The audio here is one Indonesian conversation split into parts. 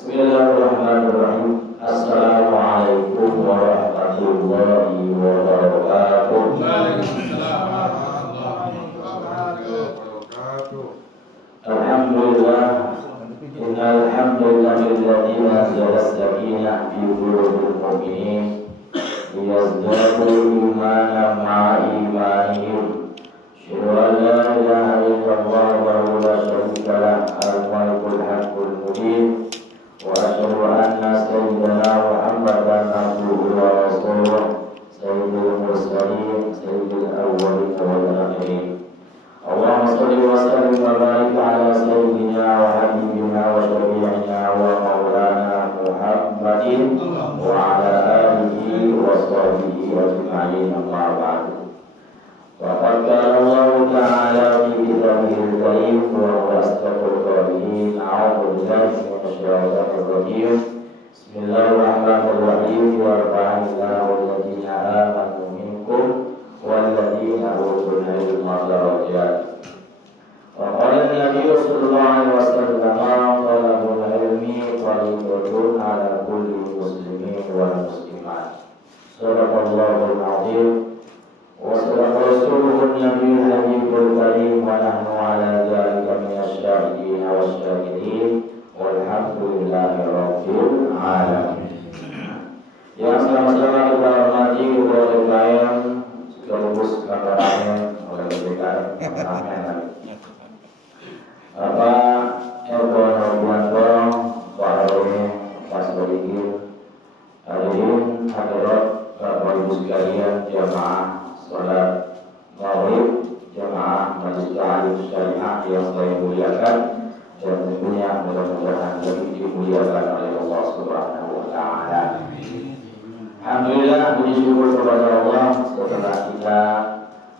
Bismillahirrahmanirrahim. Assalamualaikum warahmatullahi wabarakatuh. Waalaikumsalam warahmatullahi wabarakatuh. Alhamdulillah. Innal hamdalillahilladzi anzala as-sakinah fi qulubil mu'minin liyazdadu imanan ma'a imanihim. Asyhadu an la ilaha illallah wahdahu la syarika lah, al-malikul haqqul mubin. Wa asyhadu anna sayyidana Muhammadan abduhu wa rasuluh, sayyidul mursalin, sayyidul awwalin wal akhirin. Allahumma shalli wa sallim wa barik ala sayyidina wa habibina wa syafi'ina wa maulana Muhammadin wa ala alihi wa sahbihi ajma'in, amma ba'du. Wa qad qala Allah ta'ala fi kitabihil karim wa huwa asdaqul qa'ilin. A'udzu billahi minasyaitonir rajim. Bismillahirrahmanirrahim. Wa rafa'na alladziina aamanu minkum walladziina utul ilma darajat. Wa qala an-nabiyyu sallallahu alaihi wasallam, talabul ilmi fardun 'ala kulli muslimin wal muslimat. Shadaqallahul 'azim. Wa sadaqa rasuluhun nabiyyul habibul karim wa nahnu 'ala dzalika minasyahidin wasyahidin walhamdulillahi rabbil alamin. Yang sama-sama kita hormati ketua DPR sekaligus kabarnya oleh DPR Bapak Eko Norwanto, Pak Roni, Pak Sodigil, hadirin hadirat Bapak Ibu sekalian, jamaah salat maghrib, jamaah majelis ta'lim syariah yang saya muliakan, dan tentunya mudah-mudahan lebih dimuliakan oleh Allah Subhanahu wa taala. Alhamdulillah, puji syukur kepada Allah setelah kita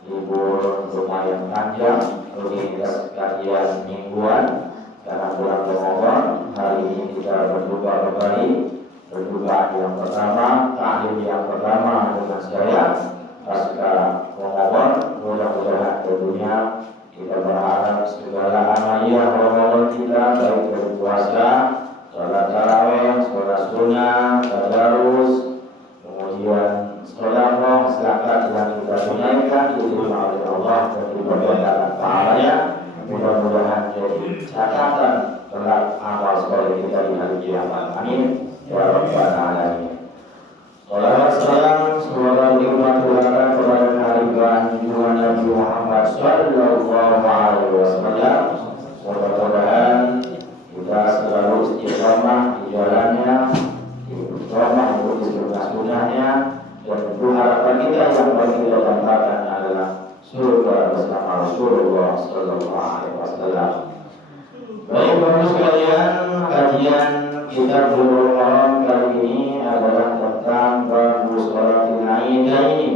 libur lumayan panjang, rutinitas kajian mingguan karena bulan Ramadan. Hari ini kita berjumpa kembali, berjumpa yang pertama, ta'lim yang pertama dengan saya pasca Ramadan. Mudah-mudahan tentunya kita berharap segala amaliyah Ramadan kita, baik berpuasa, sholat tarawih, sholat sunnah, tadarus, kemudian sedekah, zakat yang kita tunaikan diterima oleh Allah dan diberkati pahalanya. Mudah-mudahan jadi catatan kelak amal soleh kita di hari kiamat. Amin ya rabbal alamin. Salawat salam semoga nikmat Tuhan kepada kehadiran junjungan Nabi Muhammad sallallahu alaihi wasallam. Mudah-mudahan kita selalu istiqamah di jalannya, istiqamah untuk sunnah-sunnahnya, dan tentu harapan kita yang paling kita dapatkan adalah surga bersama Rasulullah sallallahu alaihi wasallam. Baik Bapak sekalian, kajian kita Bulughul Maram kali ini adalah tentang bab sholatil aidaini,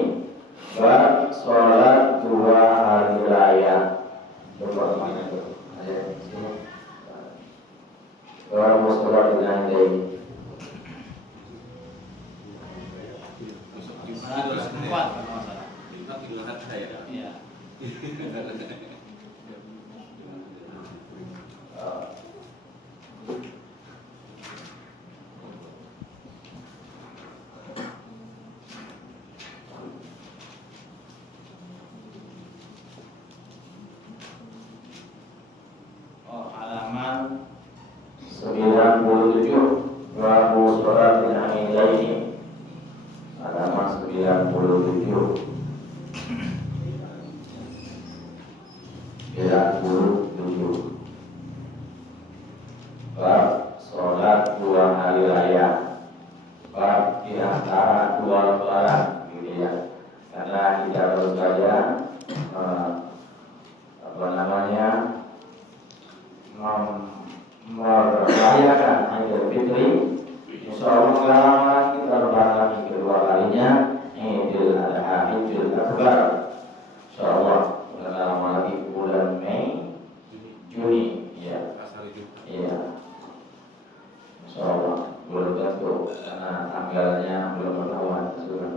bab sholat dua hari raya. Coba mana itu? Ada di sini. Bab sholatil aidaini. Halaman 97, bab sholatil aidaini. Halaman 97. Bab sholat dua hari raya, bab di antara dua lebaran, gitu ya. Karena kita baru saja merayakan Idul Fitri. Insya Allah kita lebaran kedua kalinya Idul Adha, Idul Akbar. Insya Allah lama lagi bulan Mei, Juni, ya. Iya. Insya Allah belum tentu karena tanggalnya belum ketahuan sudah.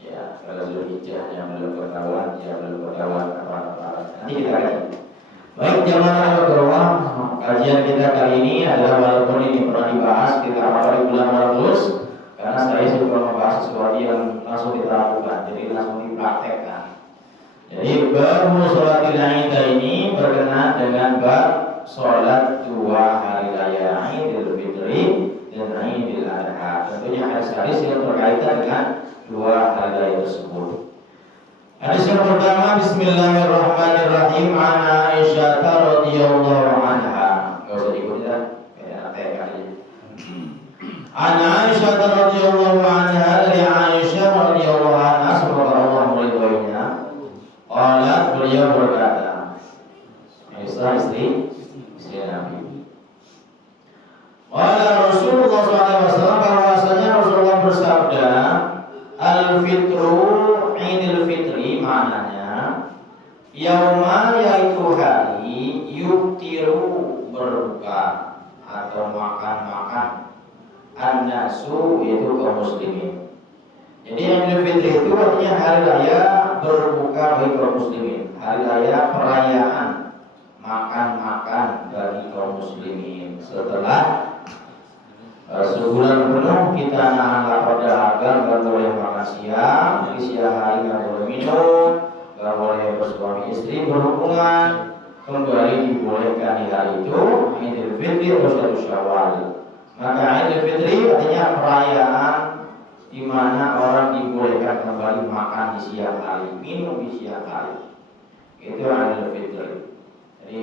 Ya, kalau Zulhijjahnya belum ketahuan, ya belum ketahuan kapan. Nanti kita lihat. Baik jamaah al-Qur'an, kajian kita kali ini adalah walaupun ini dibahas kita pada bulan Agustus karena saya sudah membahas sesuatu yang langsung kita lakukan, jadi langsung dipraktekkan. Jadi bab sholatil Id ini berkenaan dengan bab sholat dua hari raya Idul Fitri dan Idul Adha. Tentunya hadis-hadis yang berkaitan dengan dua hari raya tersebut. Hadis yang pertama, Bismillahirrahmanirrahim. An Aisyah radhiyallahu anha. Enggak usah diikuti dah, kayak TK aja. An Aisyah radhiyallahu anha, dari Aisyah radhiyallahu anha, semoga Allah meridhoinya. Qalat, beliau berkata, Aisyah istri Nabi. Qala Rasulullah SAW, bahwasanya Rasulullah bersabda, Al-Fitru Idul Fitri maknanya yauma, yaitu hari yuftiru berbuka atau makan an-nasu, yaitu kaum muslimin. Jadi Idul Fitri itu artinya hari raya berbuka bagi kaum muslimin, hari raya perayaan makan bagi kaum muslimin setelah sebulan penuh kita nahan lapar dahaga, nggak boleh makan siang, di siang hari nggak boleh minum, nggak boleh bersuami istri berhubungan, kembali dibolehkan di hari itu Idul Fitri atau 1 Syawal. Maka Idul Fitri artinya perayaan di mana orang dibolehkan kembali makan di siang hari, minum di siang hari. Itu Idul Fitri. Jadi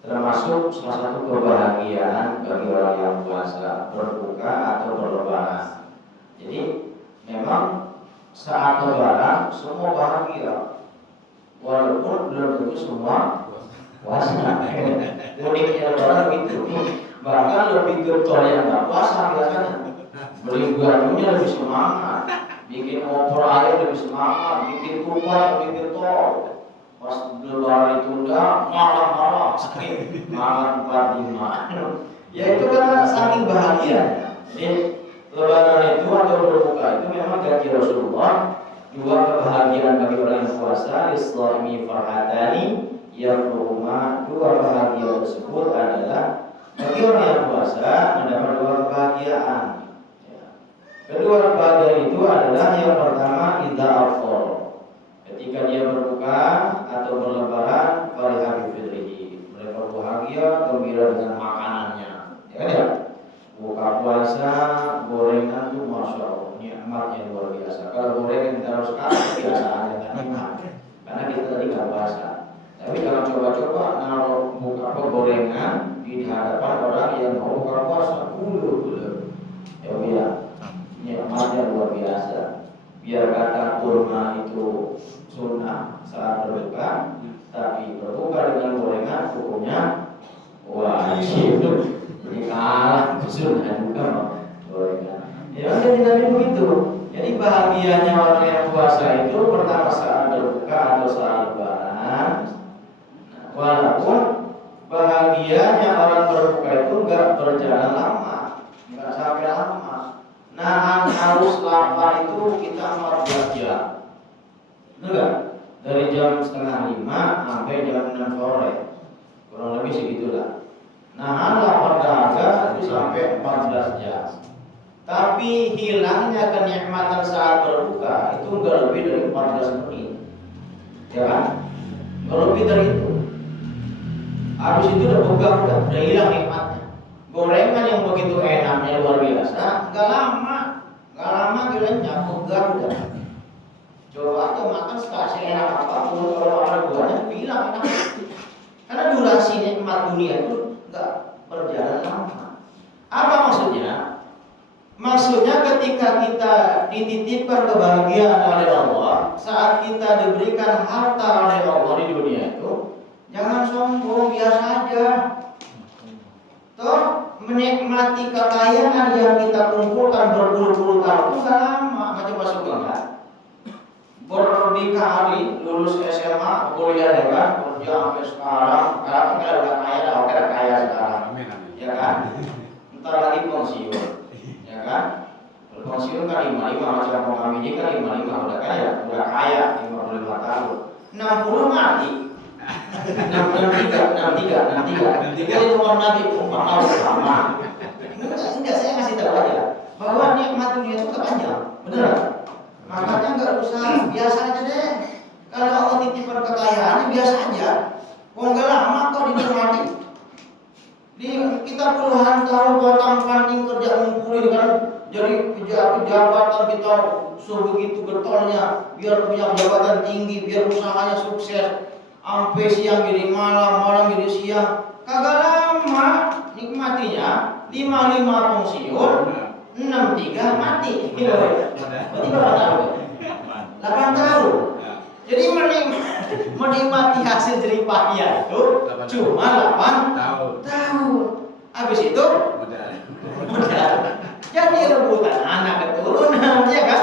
termasuk salah satu kebahagiaan bagi orang yang puasa, berbuka atau berlebaran. Jadi memang saat lebaran semua bahagia, walaupun belum tentu semua puasa. Uniknya lebaran gitu, bahkan lebih getol yang nggak puasa biasanya. Beli gadunya lebih semangat, bikin opor ayam lebih semangat, bikin kupat lebih getol. Pas lebaran itu udah marah-marah, makan 45. Ya itu karena saking bahagia. Jadi lebaran itu atau berbuka itu memang janji Rasulullah, dua kebahagiaan bagi orang yang puasa, islami farhatani, yang berumah. Dua kebahagiaan tersebut adalah bagi orang yang puasa mendapat dua kebahagiaan. Kedua kebahagiaan itu adalah yang pertama idza afṭar, ketika dia berbuka atau berlebaran, fariha bi fitrihi, mereka bahagia gembira dengan makanannya. Ya kan ya? Buka puasa, gorengan itu masya Allah, nikmatnya luar biasa. Kalau gorengan kita harus kasih biasa aja kan nikmat, karena kita tadi nggak puasa. Tapi kalau coba-coba naruh buka gorengan di hadapan orang yang mau buka puasa, ya bilang nikmatnya luar biasa. Biar kata kurma itu sunnah saat berbuka, tapi berbuka dengan gorengan hukumnya wajib. Jadi kalah sunnah bukan gorengan. Ya jadi begitu. Jadi bahagianya orang yang puasa itu pertama saat berbuka atau saat lebaran. Walaupun bahagianya orang berbuka itu enggak berjalan lama, enggak sampai lama. Nahan haus lapar itu kita 14 jam. Enggak? Dari jam 4:30 sampai jam 6 sore. Kurang lebih segitulah. Nahan lapar dahaga itu sampai 14 jam. Tapi hilangnya kenikmatan saat berbuka itu enggak lebih dari 14 menit. Ya kan? Enggak lebih dari itu. Habis itu udah buka, udah hilang nikmatnya. Gorengan yang begitu enaknya luar biasa, gak lama dilenyap, pegang udah. Coba aja makan seenak apapun, kalau ada buahnya bilang enak. Karena durasi nikmat dunia itu gak berjalan lama. Apa maksudnya? Maksudnya ketika kita dititipkan kebahagiaan oleh Allah, saat kita diberikan harta oleh Allah di dunia itu, jangan sombong, biasa aja. Toh menikmati kekayaan yang kita kumpulkan berpuluh-puluh tahun itu gak lama, macam masuk enggak. Berdikari lulus SMA, kuliah ya kan, kerja sampai sekarang kita udah kaya, udah kaya sekarang, ya kan. Ntar lagi pensiun, ya kan. Pensiun kan 55, macam pengambil ini kan 55 udah kaya 55 tahun. 60 mati. 63 itu orang Nabi umpama sama. bahwa nikmat dunia itu gak panjang, benar? Makanya nggak usah, biasa aja deh. Kalau Allah titipkan kekayaannya biasa aja. Kok nggak lama kok dinikmati. Kita puluhan tahun batang-panting kerja ngumpulin kan, jadi pejabat kita sebegitu getolnya, biar punya jabatan tinggi, biar usahanya sukses. Sampai siang jadi malam, malam jadi siang. Kagak lama nikmatinya. 55 pensiun, 63 mati. Berarti berapa tahun? 8 tahun. Jadi menikmati hasil jeripahnya itu cuma 8 tahun. Habis itu udah jadi rebutan anak keturunan, ya kan?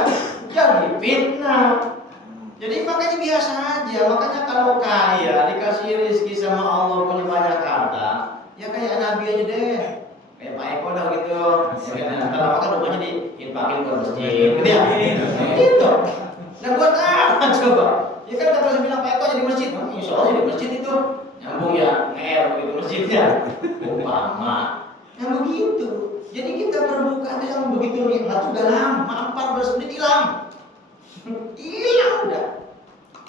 Jadi fitnah. Jadi makanya biasa aja. Makanya kalau kaya dikasih rezeki sama Allah, punya banyak harta, ya kayak Nabi aja deh. Kayak Pak Eko dah gitu. Ya, kalau makan rumahnya diinfakin ke masjid, gitu ya. Gitu. Nah buat apa coba? Ya kan kata saya bilang Pak Eko jadi masjid, insya Allah jadi masjid itu nyambung ya, nge-air begitu masjidnya. Umpama, yang begitu. Jadi kita berbuka itu yang begitu nikmat udah lama, 14 menit hilang udah.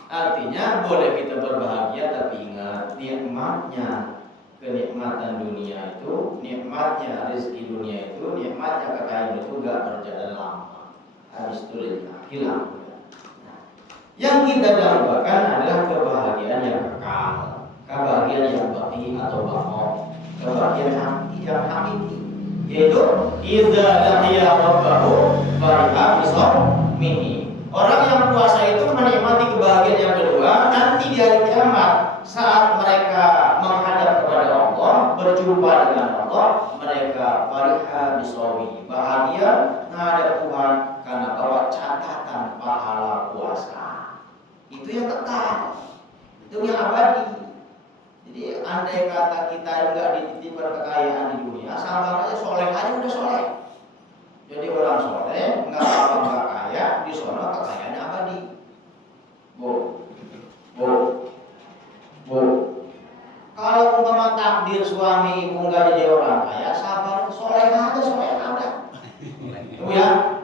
Artinya boleh kita berbahagia, tapi ingat nikmatnya kenikmatan dunia itu, nikmatnya rezeki dunia itu, nikmatnya kekayaan itu gak berjalan lama. Habis itu hilang. Yang kita dambakan adalah kebahagiaan yang kekal, kebahagiaan yang baqi atau baqo, kebahagiaan yang hakiki, yaitu idza laqiya rabbahu fariha bisawmihi. Orang yang puasa itu menikmati kebahagiaan yang kedua nanti di hari kiamat saat mereka menghadap kepada Allah, berjumpa dengan Allah, mereka fariha bisawmihi, bahagia menghadap Tuhan karena bawa catatan pahala puasa. Itu yang kekal, itu yang abadi. Jadi andai kata kita enggak dititipkan kekayaan di dunia, sabar aja, soleh aja udah soleh. Jadi orang soleh enggak apa-apa enggak kaya, di sana kekayaannya abadi. Bu. Kalau umpama takdir suami ibu enggak jadi orang kaya, sabar, soleh aja, soleh ada. Itu ya.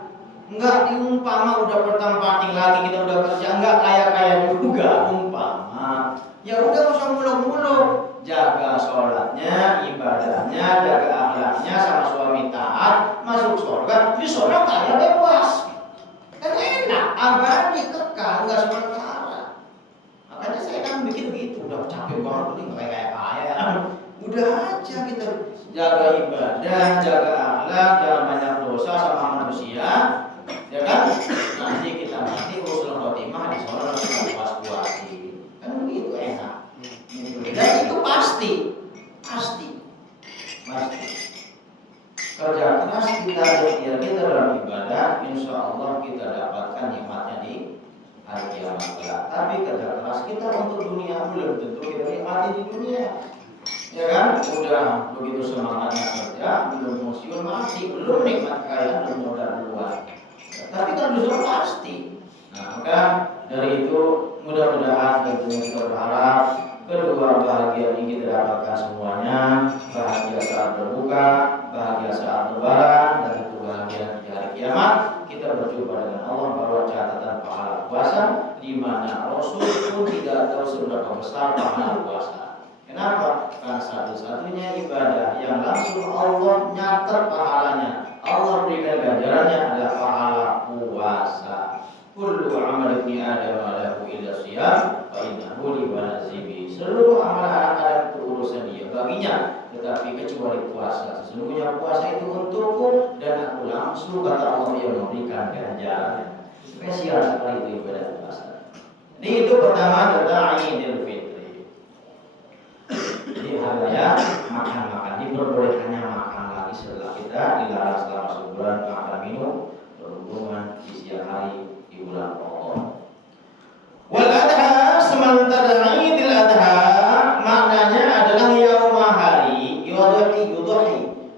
Enggak diumpama udah bertempati lagi kita udah kerja enggak kaya-kaya juga umpama. Ya udah enggak usah muluk-muluk, jaga sholatnya, ibadahnya, jaga akhlaknya, sama suami taat, masuk surga, di surga kaya bebas. Kan enak, abadi kekal, enggak sementara. Makanya saya kan bikin begitu, udah capek banget nih enggak kaya-kaya. Udah aja kita jaga ibadah, jaga akhlak, jangan banyak dosa sama manusia. Ya kan? Nanti kita usul khotimah di sana kita puas-puasi. Kan begitu enak. Dan itu pasti. Kerja keras kita, ikhtiar kita dalam ibadah, insya Allah kita dapatkan nikmatnya di hari kiamat kelak. Tapi kerja keras kita untuk dunia belum tentu kita nikmati di dunia. Ya kan? Udah begitu semangatnya kerja, belum pensiun masih belum nikmat kaya, belum modal keluar. Tapi kan justru pasti. Nah, maka dari itu mudah-mudahan tentunya kita berharap kedua bahagia ini kita dapatkan semuanya, bahagia saat berbuka, bahagia saat lebaran, dan itu bahagia di hari kiamat kita berjumpa dengan Allah bahwa catatan pahala puasa di mana Rasul pun tidak tahu seberapa besar pahala puasa. Kenapa? Karena satu-satunya ibadah yang langsung Allah nyatet pahalanya, Allah berikan ganjarannya adalah pahala puasa. Kullu amal ibni Adam lahu illa shiyam fa innahu li wanazibi. Seluruh amal anak Adam itu urusan dia baginya, tetapi kecuali puasa. Sesungguhnya puasa itu untukku dan aku langsung kata Allah yang memberikan ganjarannya. Spesial sekali itu ibadah puasa. Jadi itu pertama tentang Idul Fitri. Jadi harganya makan-makan, diperbolehkannya makan lagi setelah kita dilarang selama sebulan makan minum berhubungan di siang hari di bulan Ramadan. Wal adha, sementara Idul Adha maknanya adalah yaumah hari, yudhi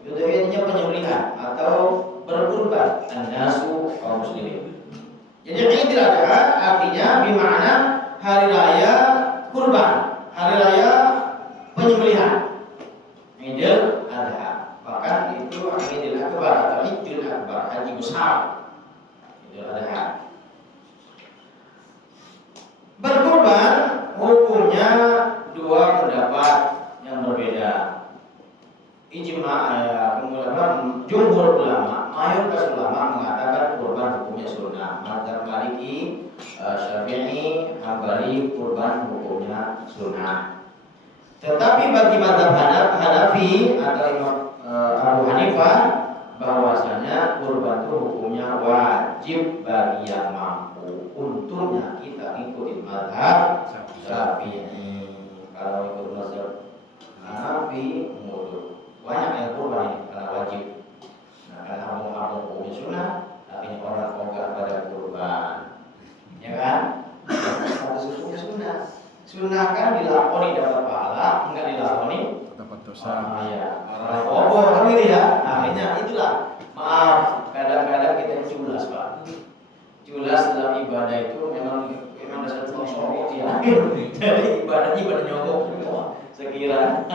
artinya penyembelihan atau berkurban, an-nasu kaum muslimin. Jadi Idul Adha artinya bermakna hari raya kurban, hari raya penyembelihan. Idul Adha. Bahkan itu Idul Akbar atau Idul Akbar, haji besar. Idul Adha. Berkurban hukumnya dua pendapat yang berbeda. Jumhur ulama, mayoritas ulama mengatakan kurban hukumnya sunnah. Mazhab Maliki, Syafi'i, Hambali kurban hukumnya sunnah. Tetapi bagi mazhab Hanafi atau Imam Abu Hanifah bahwasanya kurban itu hukumnya wajib bagi yang mampu. Untungnya kita ikutin mazhab Syafi'i. Kalau ikut mazhab Hanafi banyak yang kurban ini karena wajib. Nah, karena kamu hukumnya sunnah, tapi orang enggak pada kurban, ya kan? Status hukumnya sunnah. Sunnah kan dilakoni dapat pahala, enggak dilakoni dapat dosa. Ya, kan gitu ya. Akhirnya itulah. Maaf, kadang-kadang kita culas, Pak. Culas dalam ibadah itu memang dasar sosok ya. Jadi ibadahnya ibadah nyogok semua. Sekira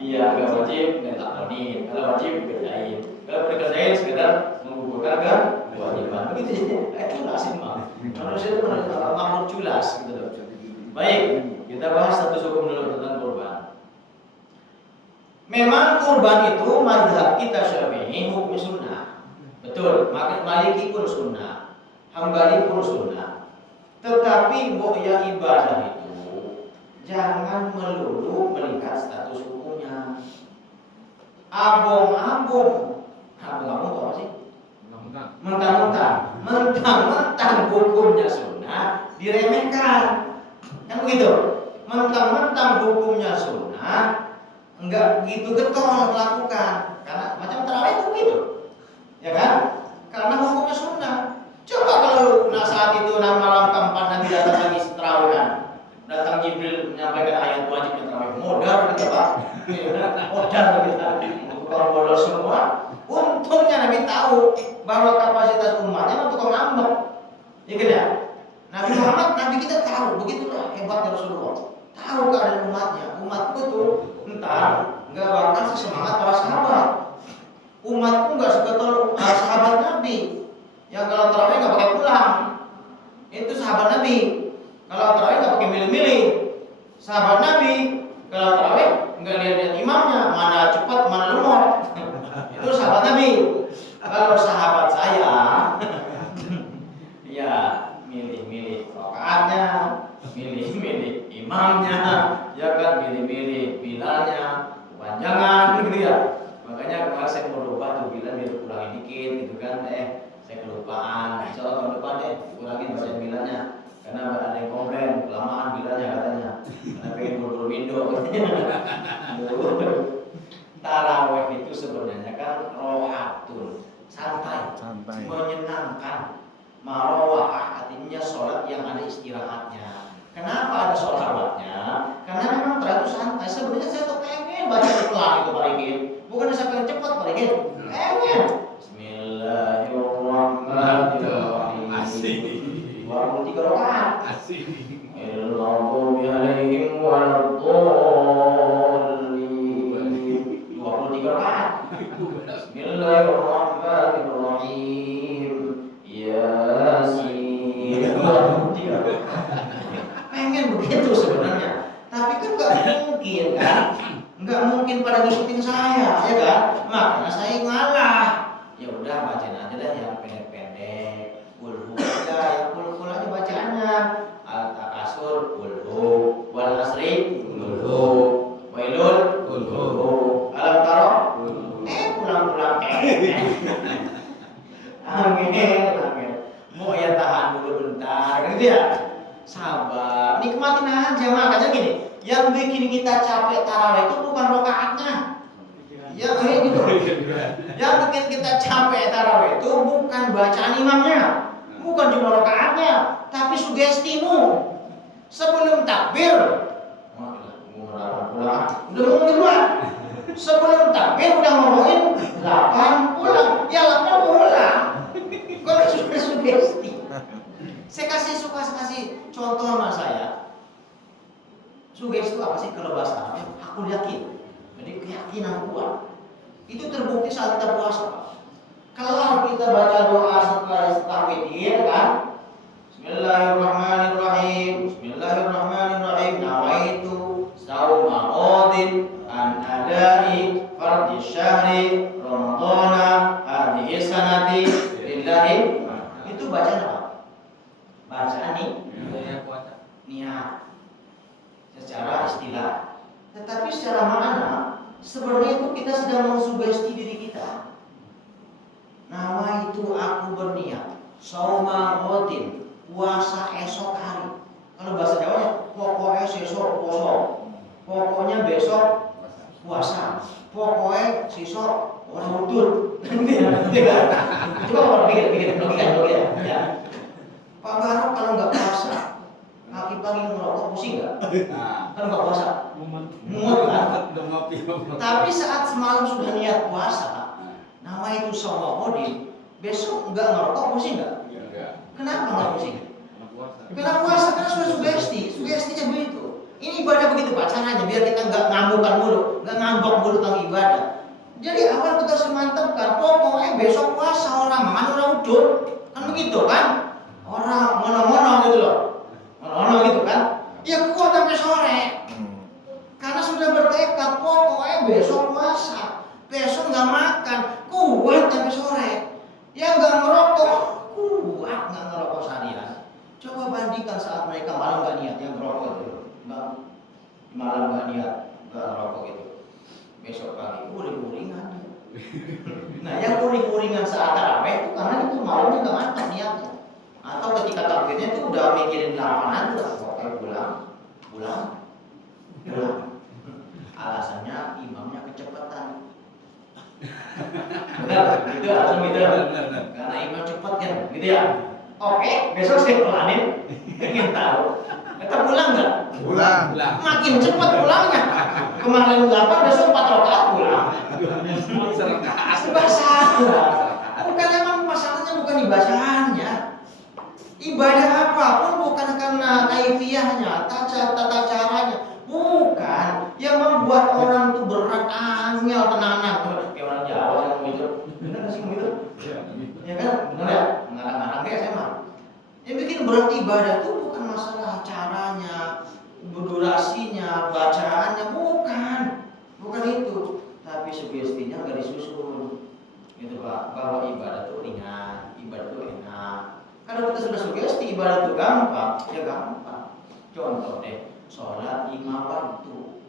dia agak wajib nggak lakoni, kalau wajib dikerjain, kalau dikerjain sekedar menggugurkan kewajiban. Begitu ya. Culas sih, Pak. Manusia itu makhluk culas gitu loh. Baik, kita bahas status hukum dulu tentang kurban. Memang kurban itu mazhab kita Syafi'i hukum sunnah. Betul, Maliki pun sunnah, Hambali pun sunnah. Tetapi ya ibadah itu jangan melulu melihat status hukumnya. Abong-abong tahu apa sih? Mentang-mentang hukumnya sunnah diremehkan. Kan begitu? Mentang-mentang hukumnya sunnah, enggak begitu getol melakukan. Karena macam tarawih itu begitu. Ya kan? Karena hukumnya sunnah. Coba kalau saat itu malam keempat nanti datang lagi tarawihan. Datang Jibril menyampaikan ayat wajibnya tarawih. Modal kita, Pak. Modal kita. Tukang bodoh semua. Untungnya Nabi tahu bahwa kapasitas umatnya untuk ngambek. Ya kan ya? Nabi Muhammad, Nabi kita tahu, begitulah hebatnya Rasulullah. Tahu keadaan umatnya. Umatku tuh entar nggak bakal sesemangat para sahabat. Umatku nggak sebetul sahabat Nabi yang kalau tarawih nggak pakai pulang. Itu sahabat Nabi. Kalau tarawih nggak pakai milih-milih. Sahabat Nabi kalau tarawih nggak lihat imamnya mana cepat mana lemot. Itu sahabat Nabi. Kalau sahabat saya, ya milih-milih rakaatnya, milih-milih imamnya, ya kan milih-milih bilalnya, kepanjangan gitu ya. Makanya kemarin saya mau lupa tuh bilal dia kurangin dikit gitu kan, saya kelupaan. Insyaallah tahun depan kurangin bacaan bilalnya, karena ada yang komplain kelamaan bilalnya katanya, karena pengen buru-buru window. Tarawih itu sebenarnya kan rohatun, santai, menyenangkan. Marawah artinya sholat yang ada istirahatnya. Kenapa ada sholatnya? Karena memang terlalu santai. Sebenarnya saya tuh pengen baca pelan itu Pak Rigin. Bukan saya pengen cepat Pak Rigin. Pengen. Bismillahirrahmanirrahim. Asik. 23 rakaat. Asik. Al-Maghdubi alaihim waladdallin. 23 rakaat. Bismillahirrahmanirrahim. Yasin. Pengen begitu sebenarnya, tapi kan nggak mungkin kan, nggak mungkin pada ngikutin saya, ya kan? Makanya saya ngalah. Ya udah bacain aja dah yang pendek-pendek. Kulhu aja, yang kulhu aja bacaannya. Al-Takasur kulhu, wal asri kulhu, wailul kulhu, alam taro. Pulang-pulang Angin. Mau ya tahan dulu bentar, gitu ya. Sabar, nikmatin aja. Makanya gini, yang bikin kita capek tarawih itu bukan rokaatnya. Ya gitu. Yang bikin kita capek tarawih itu bukan bacaan imamnya, bukan cuma rokaatnya, tapi sugestimu. Sebelum takbir, udah ngomongin duluan. Sebelum takbir udah ngomongin 8 pulang, ya 8 pulang. Kalau sudah sugesti. Saya kasih contoh sama saya. Sugesti itu apa sih kalau bahasa Arabnya? Aku yakin. Jadi keyakinan kuat. Itu terbukti saat kita puasa. Kalau kita baca doa setelah takbir kan, Bismillahirrahmanirrahim, Bismillahirrahmanirrahim, nawaitu sauma qadin an adai fardhi syahri ramadhana hadhihi sanati lillahi. Itu bacaan apa? Bacaan nih niat secara istilah. Tetapi secara makna sebenarnya itu kita sedang mensugesti diri kita. Nama itu aku berniat sauma qadin, puasa esok hari. Kalau bahasa Jawa, pokoknya sesok poso, pokoknya besok puasa, pokoknya sesok orang udut. Coba pikir logika. Ya. Pak Barok kalau nggak puasa, pagi-pagi ngerokok pusing nggak? Kalau nggak puasa, mumet kan? Tapi saat semalam sudah niat puasa, nama itu sauma qadin, besok nggak ngerokok pusing nggak? Kenapa nggak pusing? Karena puasa kan sudah sugestinya begitu. Ini ibadah begitu Pak caranya, biar kita nggak ngambukan mulu, nggak ngambek mulu tentang ibadah. Jadi awal kita semantapkan, pokoknya besok puasa orang makan orang udut, kan begitu kan? Orang mono-mono gitu loh, mono-mono gitu kan? Ya kuat sampai sore, karena sudah bertekad pokoknya besok puasa, besok nggak makan, kuat sampai sore. Yang nggak ngerokok, kuat nggak ngerokok seharian. Coba bandingkan saat mereka malam gak niat yang ngerokok itu, malam gak niat gak ngerokok itu, besok pagi uring-uringan. Nah yang uring-uringan saat tarawih itu karena itu malamnya gak mantap niatnya, atau ketika takbirnya itu udah mikirin lapangan udah pokoknya pulang. Alasannya imamnya kecepatan. Benar, itu alasan itu. Karena imam cepat kan, gitu ya. Oke, besok saya pelanin, ingin tahu. Kita pulang nggak? Pulang. Makin cepat pulangnya. Kemarin 8, besok 4 rakaat pulang. Serba salah. Bukan emang masalahnya bukan di bacaannya. Ibadah apapun bukan karena kaifiyahnya, tata caranya. Bukan. Yang membuat orang itu berat, angel, tenanan. Kayak orang Jawa yang mau itu. Benar nggak sih mau itu? Ya kan? Benar ya? Ngarang-ngarang kayak saya mah. Yang bikin berat ibadah itu bukan masalah caranya, durasinya, bacaannya, bukan itu. Tapi sugestinya nggak disusun, gitu Pak. Bahwa ibadah itu ringan, ibadah itu enak. Kalau kita sudah sugesti ibadah itu gampang, ya gampang. Contoh deh, sholat 5 waktu,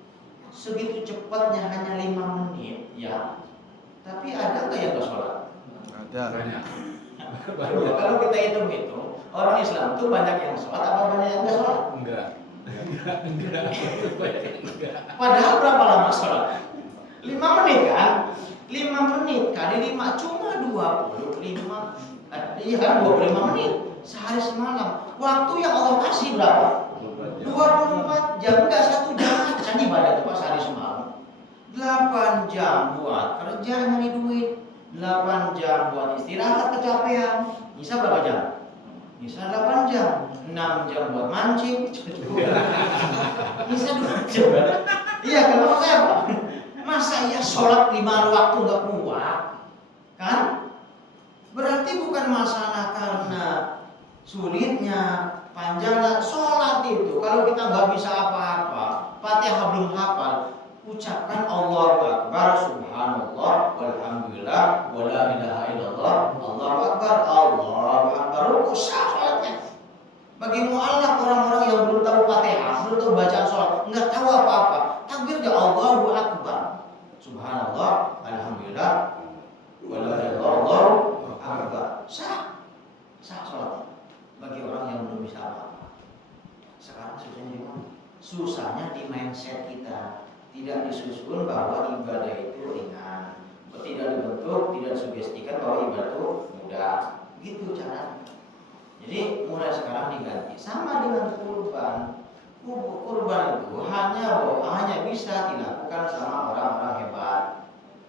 segitu cepatnya hanya 5 menit, ya. Tapi ada nggak yang nggak sholat? Ada. Kalau kita hitung-hitung, orang Islam tuh banyak yang sholat apa banyak yang nggak sholat? Enggak. Padahal berapa lama sholat? 5 menit kan? 5 menit kali 5 cuma 25. Iya kan 25 menit sehari semalam. Waktu yang Allah kasih berapa? 24 jam, enggak 1 jam kan ibadah itu pas sehari semalam. 8 jam buat kerja nyari duit, 8 jam buat istirahat kecapean. Bisa berapa jam? Bisa 8 jam, 6 jam buat mancing. Bisa 2 jam. Iya kan maksud saya apa? Masa ya sholat 5 waktu nggak kuat? Kan? Berarti bukan masalah karena sulitnya, panjangnya sholat itu. Kalau kita nggak bisa apa-apa, Fatihah belum hafal, ucapkan Allahu Akbar, Subhanallah, Walhamdulillah, Wala ilaha illallah, Allahu Akbar, Allahu Akbar, usah sholatnya. Bagi mu'allaf orang-orang yang belum tahu Fatihah, belum tahu bacaan sholat, nggak tahu apa-apa, takbirnya Allahu Akbar, Subhanallah, Alhamdulillah, Wala ilaha illallah, Akbar, sah sholatnya. Bagi orang yang belum bisa apa-apa. Sekarang susahnya di mana? Susahnya di mindset kita. Tidak disusun bahwa ibadah itu ringan, tidak dibentuk, tidak disugestikan bahwa ibadah itu mudah. Gitu caranya. Jadi mulai sekarang diganti. Sama dengan kurban. Kurban itu hanya bisa dilakukan sama orang-orang hebat.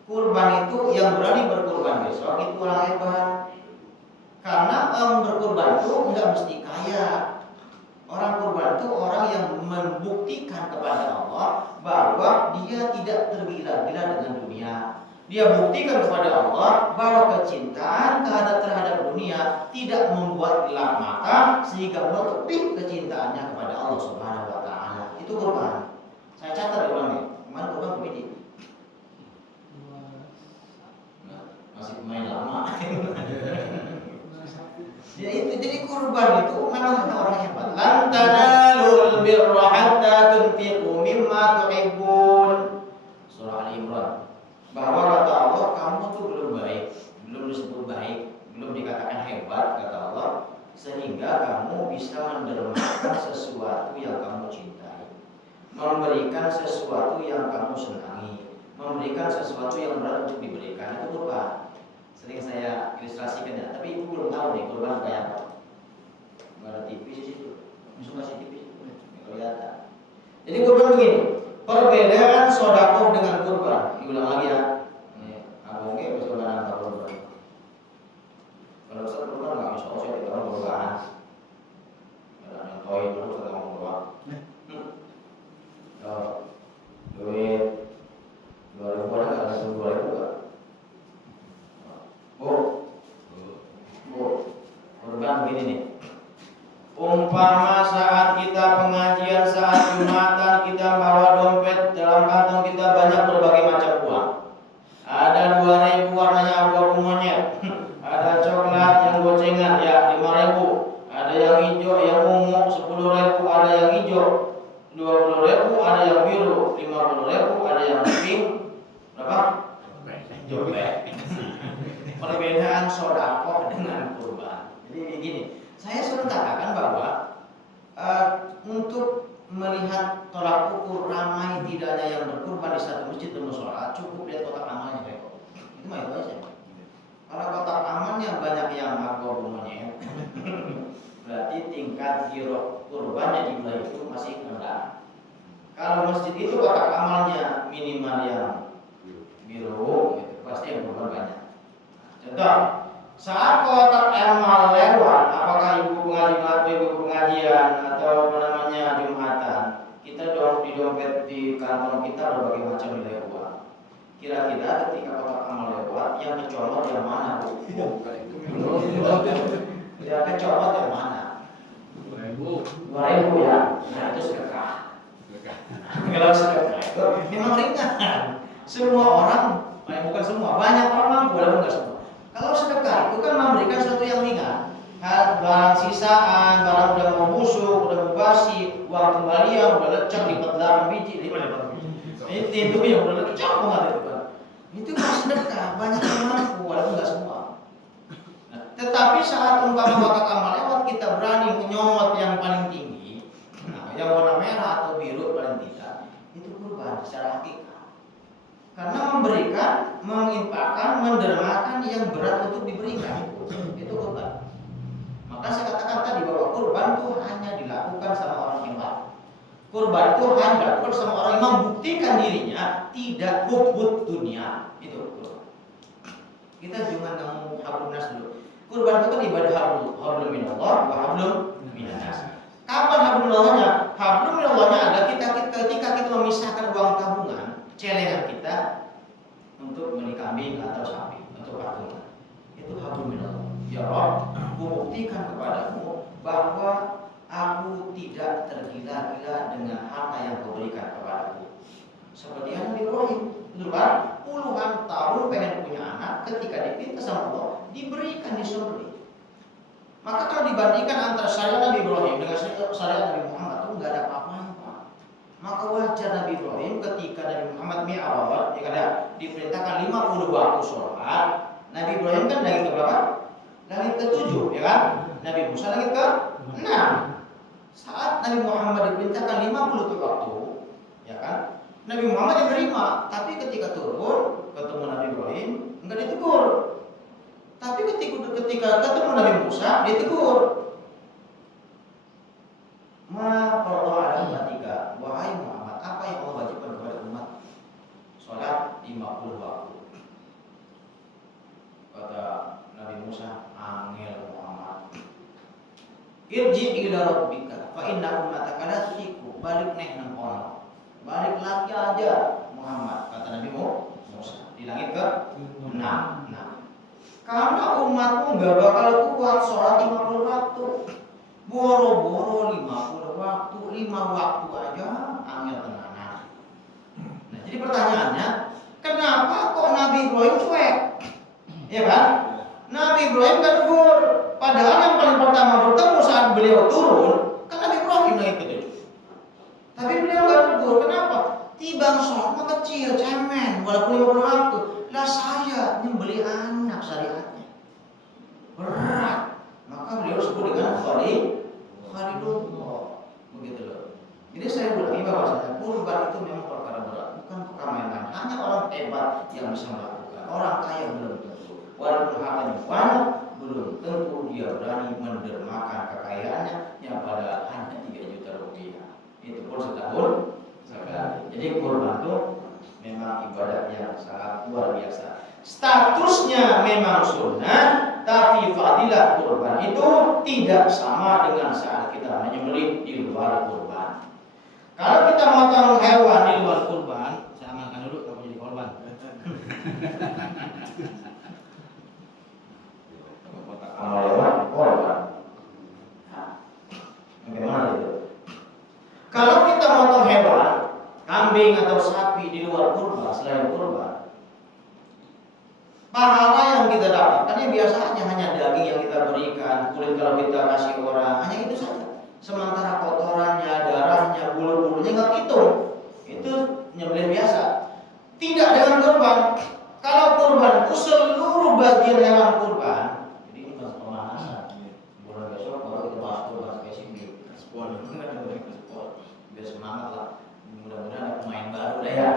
Kurban itu yang berani berkurban besok itu orang hebat. Karena orang berkurban itu enggak mesti kaya. Orang kurban itu orang yang membuktikan kepada Allah bahwa dia tidak tergila-gila dengan dunia. Dia buktikan kepada Allah bahwa kecintaan terhadap dunia tidak membuat gelap mata sehingga menutupi kecintaannya kepada Allah Subhanahu wa taala. Itu kurban. Saya catat ulangnya. Kemarin kurban begini. Masih pemain lama. Ya itu, jadi kurban itu memang ada orang hebat. Lan tanalul birra hatta tunfiqu mimma tuhibbun. Surah Al-Imran. Bahwa kata Allah, kamu tuh belum baik, belum disebut baik, belum dikatakan hebat kata Allah, sehingga kamu bisa mendermakan sesuatu yang kamu cintai, memberikan sesuatu yang kamu senangi, memberikan sesuatu yang berat untuk diberikan. Itu kurban. Sering saya ilustrasikan ya, tapi ibu belum tahu nih kurban kayak apa. Nggak ada TV di situ, bisa kasih TV, kelihatan. Jadi kurban begini, perbedaan sedekah dengan kurban. Diulang lagi ya. Nih, abang ke perbedaan antara kurban. Kalau Ustaz kurban nggak bisa, saya tidak orang kurban. Ada yang toy terus kita mau kurban. Duit 2.000 ada nggak? 2.000 nggak? Kurban begini nih. Umpama saat kita pengajian, saat Jumatan, kita bawa dompet, dalam kantong kita banyak berbagai macam uang. Ada 2.000 warnanya abu-abu monyet. Ada coklat yang gocengan ya 5.000. Ada yang hijau, yang ungu 10.000. Ada yang hijau 20.000. Ada yang biru 50.000. Ada yang pink berapa? Jobek. Perbedaan sedekah dengan kurban. Jadi begini, saya selalu katakan bahwa untuk melihat tolak ukur ramai tidaknya yang berkurban di satu masjid dan mushola, cukup lihat kotak amalnya Itu mah itu aja. Kalau kotak amalnya banyak yang abu monyet, berarti tingkat giro kurbannya di wilayah itu masih rendah. Kalau masjid itu kotak amalnya minimal yang biru, itu pasti yang kurban banyak. Contoh, saat kotak amal lewat, apakah ibu pengajian atau apa namanya Jumatan, kita di dompet di kantong kita berbagai macam nilai uang. Kira-kira ketika kotak amal lewat, yang kecomot yang mana, Bu? Yang kecomot yang mana? 2.000 ya. Nah itu sedekah. Kalau sedekah itu memang ringan. Semua orang, bukan semua, banyak orang mampu, walaupun nggak semua. Kalau sedekah itu kan memberikan sesuatu yang ringan. Barang sisaan, barang udah mau busuk, udah mau basi, uang kembalian udah lecek di 8 biji, 5 biji. Itu yang udah lecek banget itu kan. Itu kan sedekah, banyak yang mampu, walaupun nggak semua. Nah, tetapi saat umpama kotak amal lewat, kita berani menyomot yang paling tinggi, yang warna merah atau biru paling tidak, itu kurban secara hakikat. Karena memberikan, menginfakkan, mendermakan yang berat untuk diberikan itu kurban. Maka saya katakan tadi bahwa kurban itu hanya dilakukan sama orang yang baik. Kurban itu hanya dilakukan sama orang yang membuktikan dirinya tidak hubud dunia. Itu kurban. Kita jangan ngomong hablum nas dulu. Kurban itu kan ibadah hablum minallah wa hablum minannas. Kapan hablum minallahnya? Hablum minallahnya adalah ketika kita memisahkan uang tabungan celengan kita untuk beli kambing atau sapi untuk patungan. Itu hablum minallah. Ya Rabb, buktikan kepadamu bahwa aku tidak tergila-gila dengan harta yang kau berikan kepadaku. Seperti yang Nabi Ibrahim, puluhan tahun pengen punya anak, ketika dipinta sama Allah, diberikan, disuruh. Maka kalau dibandingkan antara syariat Nabi Ibrahim dengan syariat Nabi Muhammad itu nggak ada apa-apanya, Pak. Maka wajar Nabi Ibrahim ketika Nabi Muhammad mi'raj, ya diperintahkan 50 waktu sholat, Nabi Ibrahim kan langit ke berapa? Langit ke-7, ya kan? Nabi Musa langit ke-6. Saat Nabi Muhammad diperintahkan 50 waktu, ya kan? Nabi Muhammad yang terima, tapi ketika turun ketemu Nabi Ibrahim enggak ditegur. Tapi ketika ketemu Nabi Musa ditegur. Ma farḍa 'ala ummatika, wahai Muhammad, apa yang Allah wajibkan kepada umat? Salat 50 waktu. Kata Nabi Musa, angel Muhammad. Irji ila rabbika fa inna ummataka la tusiku, balik neh nang kono. Balik lagi aja Muhammad, kata Nabi Musa. di langit ke-6. Nah, karena umatku nggak bakal kuat sholat 50 waktu, boro-boro 50 waktu, 5 waktu aja angel tenanan. Nah, jadi pertanyaannya, kenapa kok Nabi Ibrahim cuek? Ya kan? Nabi Ibrahim gak tegur. Padahal yang paling pertama bertemu saat beliau turun kan Nabi Ibrahim itu. Tapi beliau gak tegur. Kenapa? Tibang sholat mah kecil, cemen, walaupun 50 waktu. Lah saya nyembeli anak syariatnya berat, maka beliau sebut dengan Khalilullah. Begitu loh. Jadi saya ulangi bahwasanya kurban itu memang perkara berat, bukan perkara main-main. Hanya orang hebat yang bisa melakukan. Orang kaya belum tentu. Walaupun hartanya banyak, belum tentu dia berani mendermakan kekayaannya yang pada hanya 3 juta rupiah. Itu pun setahun sekali. Jadi kurban itu memang ibadah yang sangat luar biasa. Statusnya memang sunnah, tapi fadilah kurban itu tidak sama dengan saat kita menyembelih di luar kurban. Kalau kita motong hewan di luar kurban, saya amalkan dulu kamu jadi korban. Amal hewan korban. Bagaimana itu? Kalau kita motong hewan, kambing atau sapi di luar kurban, selain kurban, pahala yang kita dapatkan biasanya hanya daging yang kita berikan, kulit kalau kita kasih orang, hanya itu saja. Sementara kotorannya, darahnya, bulu-bulunya nggak hitung. Itu nyembelih biasa. Tidak dengan kurban. Kalau kurban itu seluruh bagian hewan kurban. Jadi ini masuk pemanasan. Bulan besok baru kita bahas kurban spesifik. Biar semangat lah. Mudah-mudahan ada pemain baru deh ya.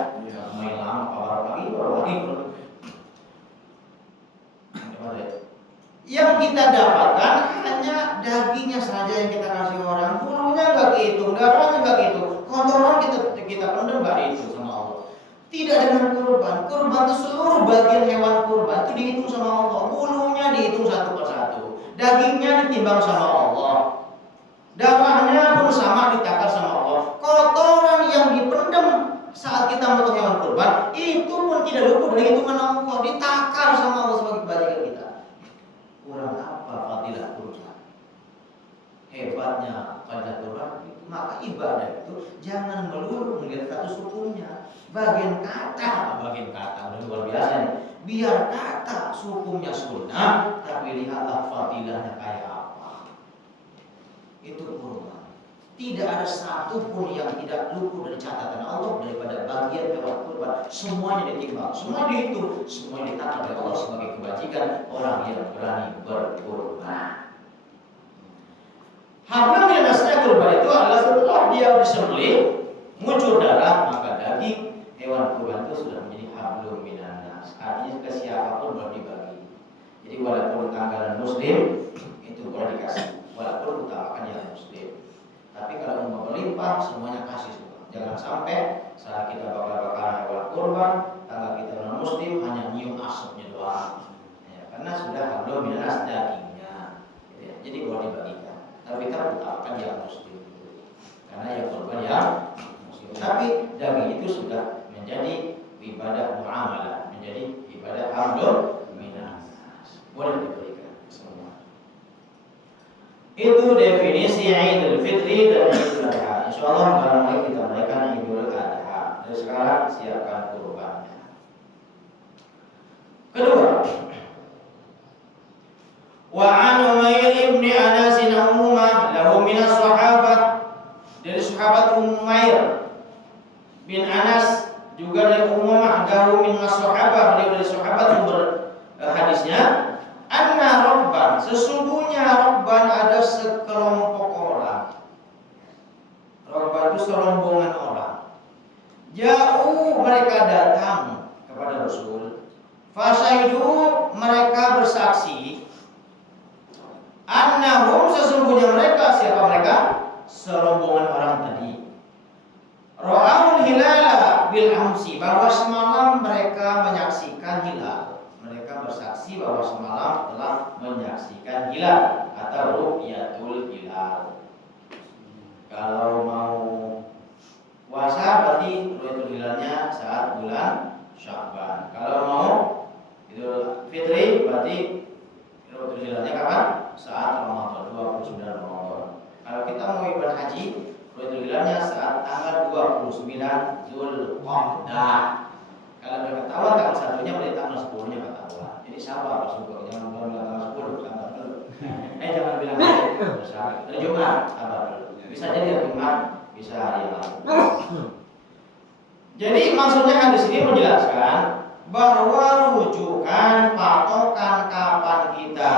Pemain lama, baru lagi. Yang kita dapatkan hanya dagingnya saja yang kita kasih orang, bulunya nggak kehitung, darahnya nggak kehitung, kotoran kita pendam nggak dihitung sama Allah. Tidak dengan kurban. Kurban itu seluruh bagian hewan kurban itu dihitung sama Allah, bulunya dihitung satu persatu, dagingnya ditimbang sama Allah, darahnya pun sama ditakar sama Allah, kotoran yang dipendam saat kita memotong hewan kurban itu pun tidak luput dari hitungan Allah, ditakar sama Allah sebagai kebajikan kita. Kurang apa fadilah kurban? Hebatnya fadilah kurban itu, maka ibadah itu jangan melulu melihat status hukumnya. Bagian kata udah luar biasa nih. Biar kata hukumnya sunnah, tapi lihatlah fadilahnya kayak apa. Itu kurban. Tidak ada satu pun yang tidak luput dari catatan Allah daripada bagian hewan kurban. Semuanya ditimbang, semua dihitung, semua ditakar oleh Allah sebagai kebajikan orang yang berani berkurban. Hablum minasnya kurban itu adalah setelah dia disembelih, muncul darah, maka daging hewan kurban itu sudah menjadi hablum minas. Artinya ke siapapun boleh dibagi. Jadi walaupun tanggalan muslim itu boleh dikasih, walaupun utamakan yang muslim. Tapi kalau mau berlimpah semuanya kasih semua. Jangan sampai saat kita bakar-bakar hewan kurban, tangga kita non muslim hanya nyium asapnya doang. Ya, karena sudah hablum minas dagingnya. Gitu ya. Jadi boleh dibagikan. Tapi kita utamakan yang muslim. Karena yang kurban yang muslim. Tapi daging itu sudah menjadi ibadah muamalah, menjadi ibadah hablum minas. Boleh diberikan semua. Itu definisi Idul Fitri dan Idul Adha. Insyaallah barang lagi kita merayakan Idul Adha. Dari sekarang siapkan kurbannya. Kedua, wa an Umair ibni Anas umumah lahu minas sahabah, dari sahabat Umair bin Anas juga dari Umamah lahu minas sahabah, dari sahabat yang hadisnya, anna rabban, sesungguhnya rabban ada sekelompok orang. Rabban itu serombongan orang. Jauh mereka datang kepada Rasul. Fasaidu, mereka bersaksi. Annahum, sesungguhnya mereka, siapa mereka? Serombongan orang tadi. Ra'aul hilala bil amsi, bahwa semalam mereka menyaksikan hilal. Mereka bersaksi bahwa semalam telah menyaksikan hilal atau ru'yatul hilal. Kalau mau puasa berarti ru'yatul hilalnya saat bulan Sya'ban. Kalau mau Idul Fitri berarti Idul Hilalnya kapan? Saat Ramadan 29 Ramadan. Kalau kita mau ibadah haji, Idul Hilalnya saat tanggal 29 Zulqa'dah. Kalau udah ketahuan tanggal 1-nya berarti tanggal 10-nya ketahuan. Jadi sabar Rasulullah, jangan bilang tanggal 10, sabar dulu. Jangan bilang hari Jumat, sabar dulu. Bisa jadi hari Jumat, bisa hari yang lain. Jadi maksudnya kan di sini menjelaskan bahwa rujukan patokan kapan kita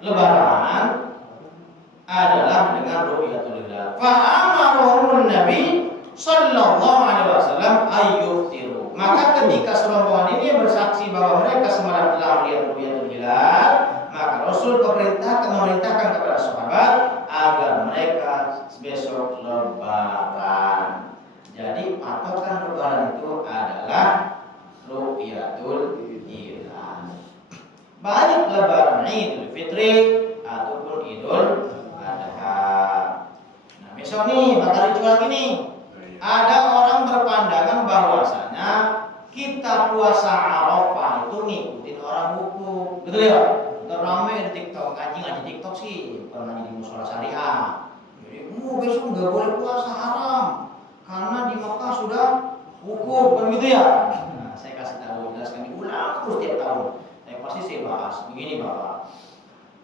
lebaran adalah dengan ru'yatul hilal. Fa amarahum Nabi sallallahu alaihi wasallam ayyuftiru. Maka ketika serombongan ini bersaksi bahwa mereka semalam telah melihat ru'yatul hilal, maka Rasul memerintahkan kepada sahabat agar mereka besok lebaran. Jadi patokan lebaran itu adalah ru'yatul hilal. Baik lebaran Idul Fitri ataupun Idul Adha. Nah, besok nih bakal lucu lagi nih. Ada orang berpandangan bahwasanya kita puasa Arafah itu ngikutin orang hukum. Betul ya? Ramai di TikTok, ngaji TikTok sih, bukan ngaji di musola syariah. Jadi, besok nggak boleh puasa haram karena di Mekah sudah hukum, kan gitu ya? Nah, saya kasih tahu, jelaskan diulang terus tiap tahun. Pasti saya bahas begini Bapak.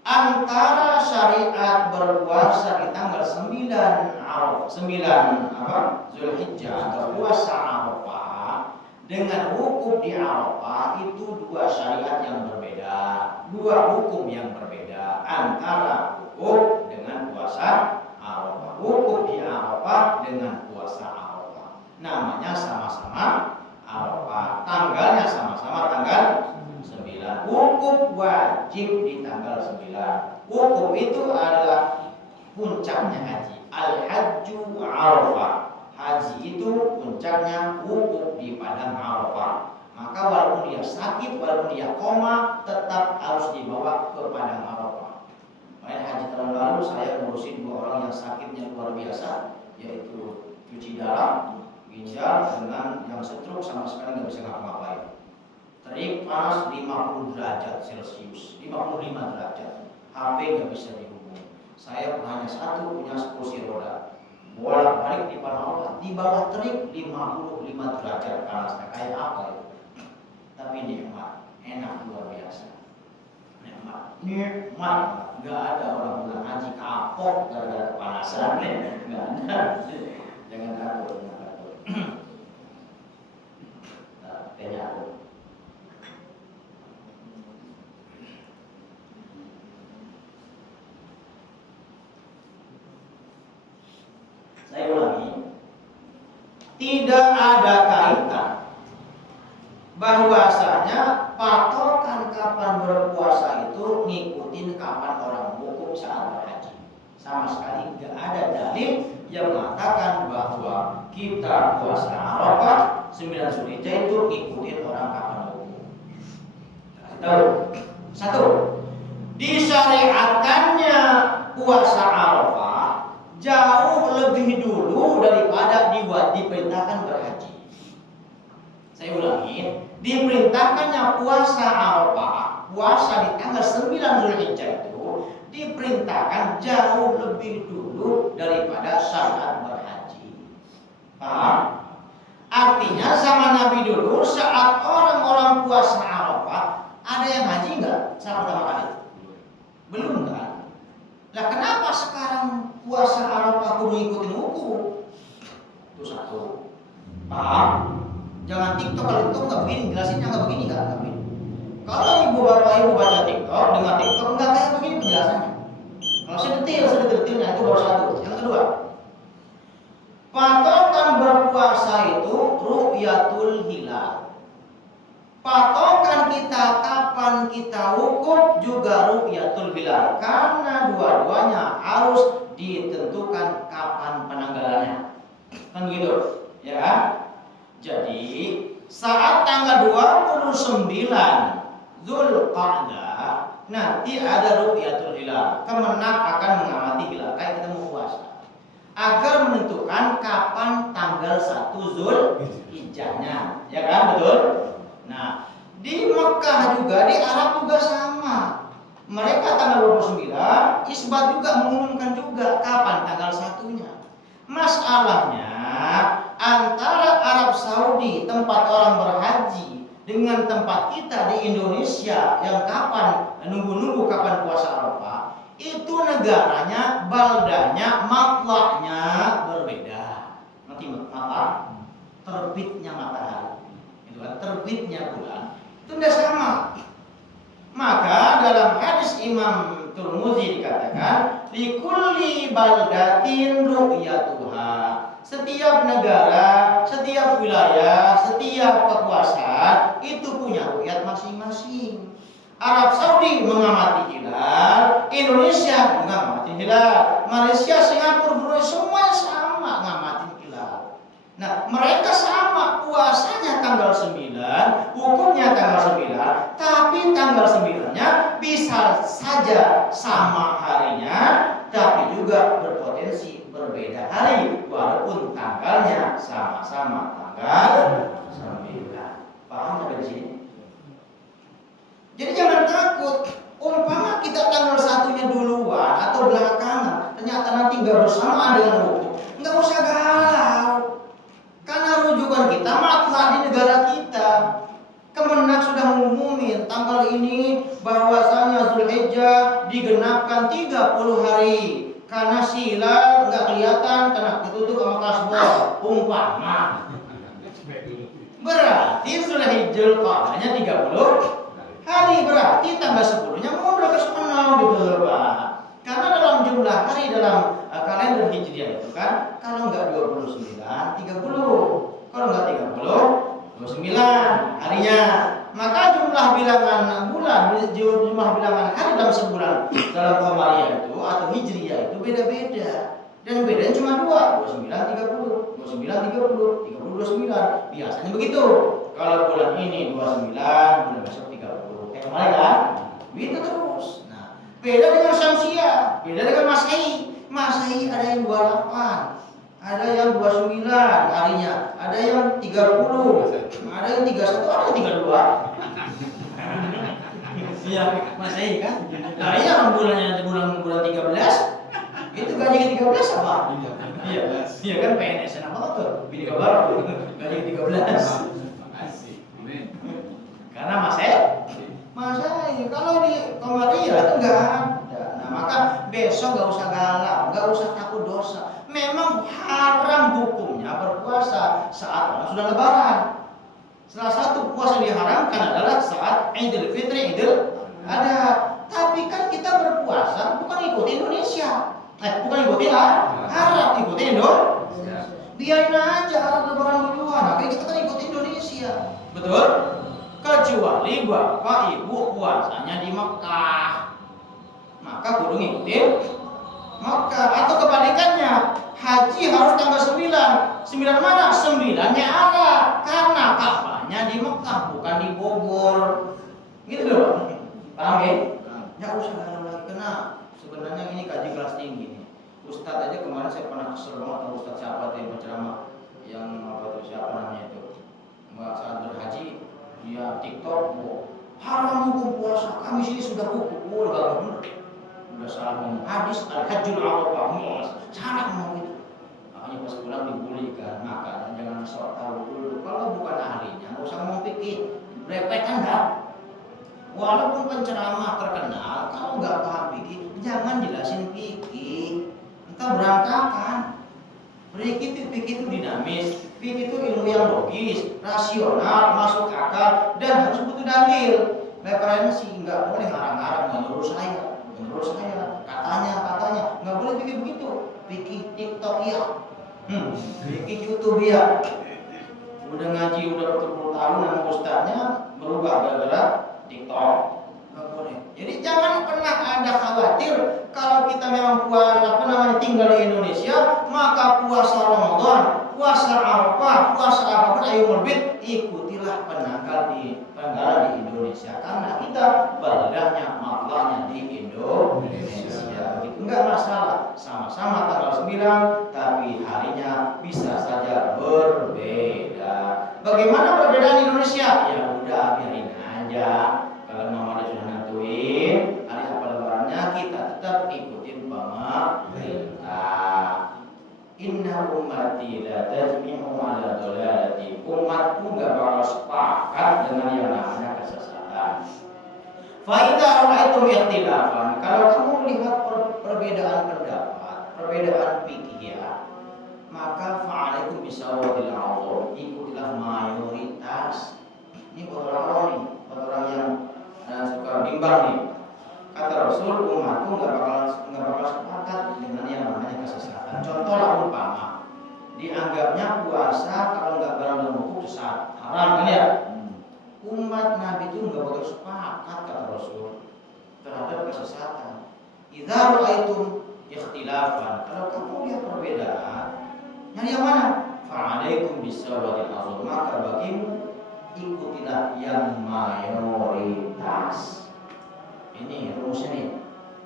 Antara syariat berpuasa di tanggal 9 Arafah, 9 Zulhijjah atau puasa Arafah dengan hukum di Arafah itu dua syariat yang berbeda, dua hukum yang berbeda antara hukum dengan puasa Arafah. Hukum di Arafah dengan puasa Arafah. Namanya sama-sama Arafah. Tanggalnya sama-sama tanggal 9. Wukuf wajib di tanggal 9. Wukuf itu adalah puncaknya haji. Al-hajju Arafah. Haji itu puncaknya wukuf di padang Arafah. Maka walaupun dia sakit, walaupun dia koma, tetap harus dibawa ke padang Arafah. Makanya haji tahun lalu saya ngurusin 2 orang yang sakitnya luar biasa, yaitu cuci darah, ginjal, dengan yang stroke sama sekali nggak bisa ngapa-ngapain. Terik panas 50 derajat Celcius, 55 derajat. HP nggak bisa dihubungi. Saya hanya satu punya kursi roda. Bolak-balik di Panama, di bawah terik 55 derajat panasnya kayak apa itu? Tapi nikmat, enak luar biasa. Nikmat, nggak ada orang bilang haji kapok gara-gara kepanasan, nggak ada. Jangan takut, jangan takut. Kayaknya aku. Saya ulangi, tidak ada kaitan bahwasanya patokan kapan berpuasa itu ngikutin kapan orang wukuf saat berhaji. Sama sekali tidak ada dalil yang mengatakan bahwa kita puasa Arafah 9 Zulhijjah itu ngikutin orang kapan wukuf. Kasih tahu. Satu, disyariatkannya puasa Arafah jauh lebih dulu daripada diperintahkan berhaji. Saya ulangi, diperintahkannya puasa Arafah, puasa di tanggal 9 Zulhijjah itu diperintahkan jauh lebih dulu daripada syariat berhaji. Paham? Artinya zaman Nabi dulu saat orang-orang puasa Arafah, ada yang haji enggak saat pertama kali? Belum kan? Lah kenapa sekarang puasa Arafah kudu ngikutin hukum? Itu satu. Paham? Jangan TikTok, kalau TikTok nggak begini, jelasinnya nggak begini, nggak begini. Kalau ibu bapak ibu baca TikTok, dengar TikTok nggak kayak begini penjelasannya. Kalau sedetil-detilnya itu baru satu. Yang kedua, patokan berpuasa itu ru'yatul hilal. Patokan kita kapan kita wukuf juga ru'yatul hilal, karena dua-duanya harus ditentukan kapan penanggalannya. Kan begitu, ya kan? Jadi saat tanggal 29 Zulqa'dah nanti ada ru'yatul hilal. Kemenang akan mengamati hilal kayak kita mau puasa. agar menentukan kapan tanggal 1 Zulhijjahnya, ya kan, betul? Nah, di Mekah juga, di Arab juga sama. Mereka tanggal 29, Isbat juga mengumumkan juga kapan tanggal 1-nya. Masalahnya antara Arab Saudi tempat orang berhaji dengan tempat kita di Indonesia yang kapan nunggu-nunggu kapan puasa Arafah, itu negaranya, baldanya, matlahnya berbeda. Nanti mata terbitnya matahari, itu kan, terbitnya bulan itu tidak sama. Maka dalam hadis Imam Tirmidzi dikatakan, likulli baldatin ru'yatuha. Setiap negara, setiap wilayah, setiap kekuasaan itu punya ru'yat masing-masing. Arab Saudi mengamati hilal, Indonesia mengamati hilal, Malaysia, Singapura, Brunei semuanya sama ngamatin hilal. Nah, mereka sama puasanya tanggal 9, hukumnya tanggal 9, tapi tanggal 9-nya bisa saja sama harinya, tapi juga berpotensi berbeda hari walaupun tanggalnya sama-sama tanggal 9. Paham sampai di sini? Jadi jangan takut, umpama kita tanggal 1-nya duluan atau belakangan, ternyata nanti nggak bersamaan dengan hukum, nggak usah galau. Karena rujukan kita matlah di negara kita. Kemenak sudah mengumumin tanggal ini bahwasanya Zulhijjah digenapkan 30 hari. Karena hilal nggak kelihatan karena ketutup sama kasbah. Umpama. Berarti Zulhijjah qadanya 30 hari, berarti tanggal 10-nya mundur ke sana gitu, Pak. Karena dalam jumlah hari dalam kalender Hijriah itu kan, kalau enggak 29, 30. Kalau enggak 30, 29 harinya. Maka jumlah bilangan bulan, jumlah bilangan hari dalam sebulan dalam Qamariyah itu atau Hijriah itu beda-beda. Dan bedanya cuma 2, 29, 30, 29, 30, 30, 29. Biasanya begitu. Kalau bulan ini 29, bulan besok 30. Kemarin kan? Begitu terus. Nah, beda dengan Syamsiah, beda dengan Masehi. Masehi ada yang 28, ada yang 29 harinya, ada yang 30, ada yang 31, ada yang 32. Iya, Masehi kan? Nah, iya bulannya bulan 13. Itu gaji ke-13 apa? Iya. Iya kan PNS apa tuh? Bini kabar gaji ke-13. Karena Masehi kalau di Qamariyah itu enggak ada. Nah, maka besok enggak usah galau, enggak usah takut dosa. Memang haram hukumnya berpuasa saat orang sudah lebaran. Salah satu puasa yang diharamkan adalah saat Idul Fitri, Idul Adha. Tapi kan kita berpuasa bukan ikuti Indonesia. Bukan ikuti Arab, ikuti Indonesia. Biarin aja Arab lebaran duluan. Tapi kita kan ikuti Indonesia. Betul? Kecuali bapak ibu puasanya di Mekah, maka kudu ngikutin Mekah. Atau kebalikannya, haji harus tanggal 9. 9 mana? 9-nya Arab, karena Ka'bahnya di Mekah bukan di Bogor. Gitu loh. Paham ya? Ya usah galau lagi, kena. Sebenarnya ini kaji kelas tinggi nih. Ustadz aja kemarin saya pernah kesel banget sama Ustadz siapa tuh yang berceramah, yang apa tuh siapa namanya itu, saat berhaji dia TikTok, haram hukum puasa, kami sini sudah hukum, gak bener, udah salah ngomong hadis al-hajjul Arafah, salah ngomong itu. Makanya pas pulang dibully kan, maka jangan sok tahu dulu, kalau bukan ahlinya, nggak usah ngomong fikih, belepetan dah. Walaupun penceramah terkenal, kalau nggak paham fikih, jangan jelasin fikih, entah berantakan. Fikih itu dinamis, fikih itu ilmu yang logis, rasional, masuk akal, dan harus butuh dalil. Referensi, nggak boleh ngarang-ngarang menurut saya, katanya, nggak boleh fikih begitu. Fikih TikTok ya, fikih YouTube ya. Udah ngaji udah berpuluh tahun sama ustadznya berubah gara-gara TikTok. Nggak boleh. Jadi jangan pernah ada khawatir kalau kita memang tinggal di Indonesia, maka puasa Ramadan, puasa Arafah, puasa apapun Ayyamul Bid, ikutilah penanggal di Indonesia karena kita baldahnya, matlahnya di Indonesia. Itu enggak masalah, sama-sama tanggal 9, inna ummati la tajmi'u ala dhalalati. Umatku enggak bakal sepakat dengan yang namanya kesesatan. Fa idza ra'aitum ikhtilafan, kalau kamu melihat perbedaan pendapat, perbedaan fikih ya, maka fa'alaikum bisawadil awam, ikutilah mayoritas. Ini buat orang nih, buat orang yang suka bimbang nih. Kata Rasul, umatku nggak bakal sepakat dengan yang namanya kesesatan. Contohlah umpama, dianggapnya puasa kalau nggak bareng dalam hukum sesat, haram kan ya? Umat Nabi itu nggak bakal sepakat kata Rasul terhadap kesesatan. Idza ra'aitum ikhtilafan, kalau kamu lihat perbedaan, yang mana? Fa'alaikum bisawadil azam, maka bagimu ikutilah yang mayoritas. Ini rumusnya nih.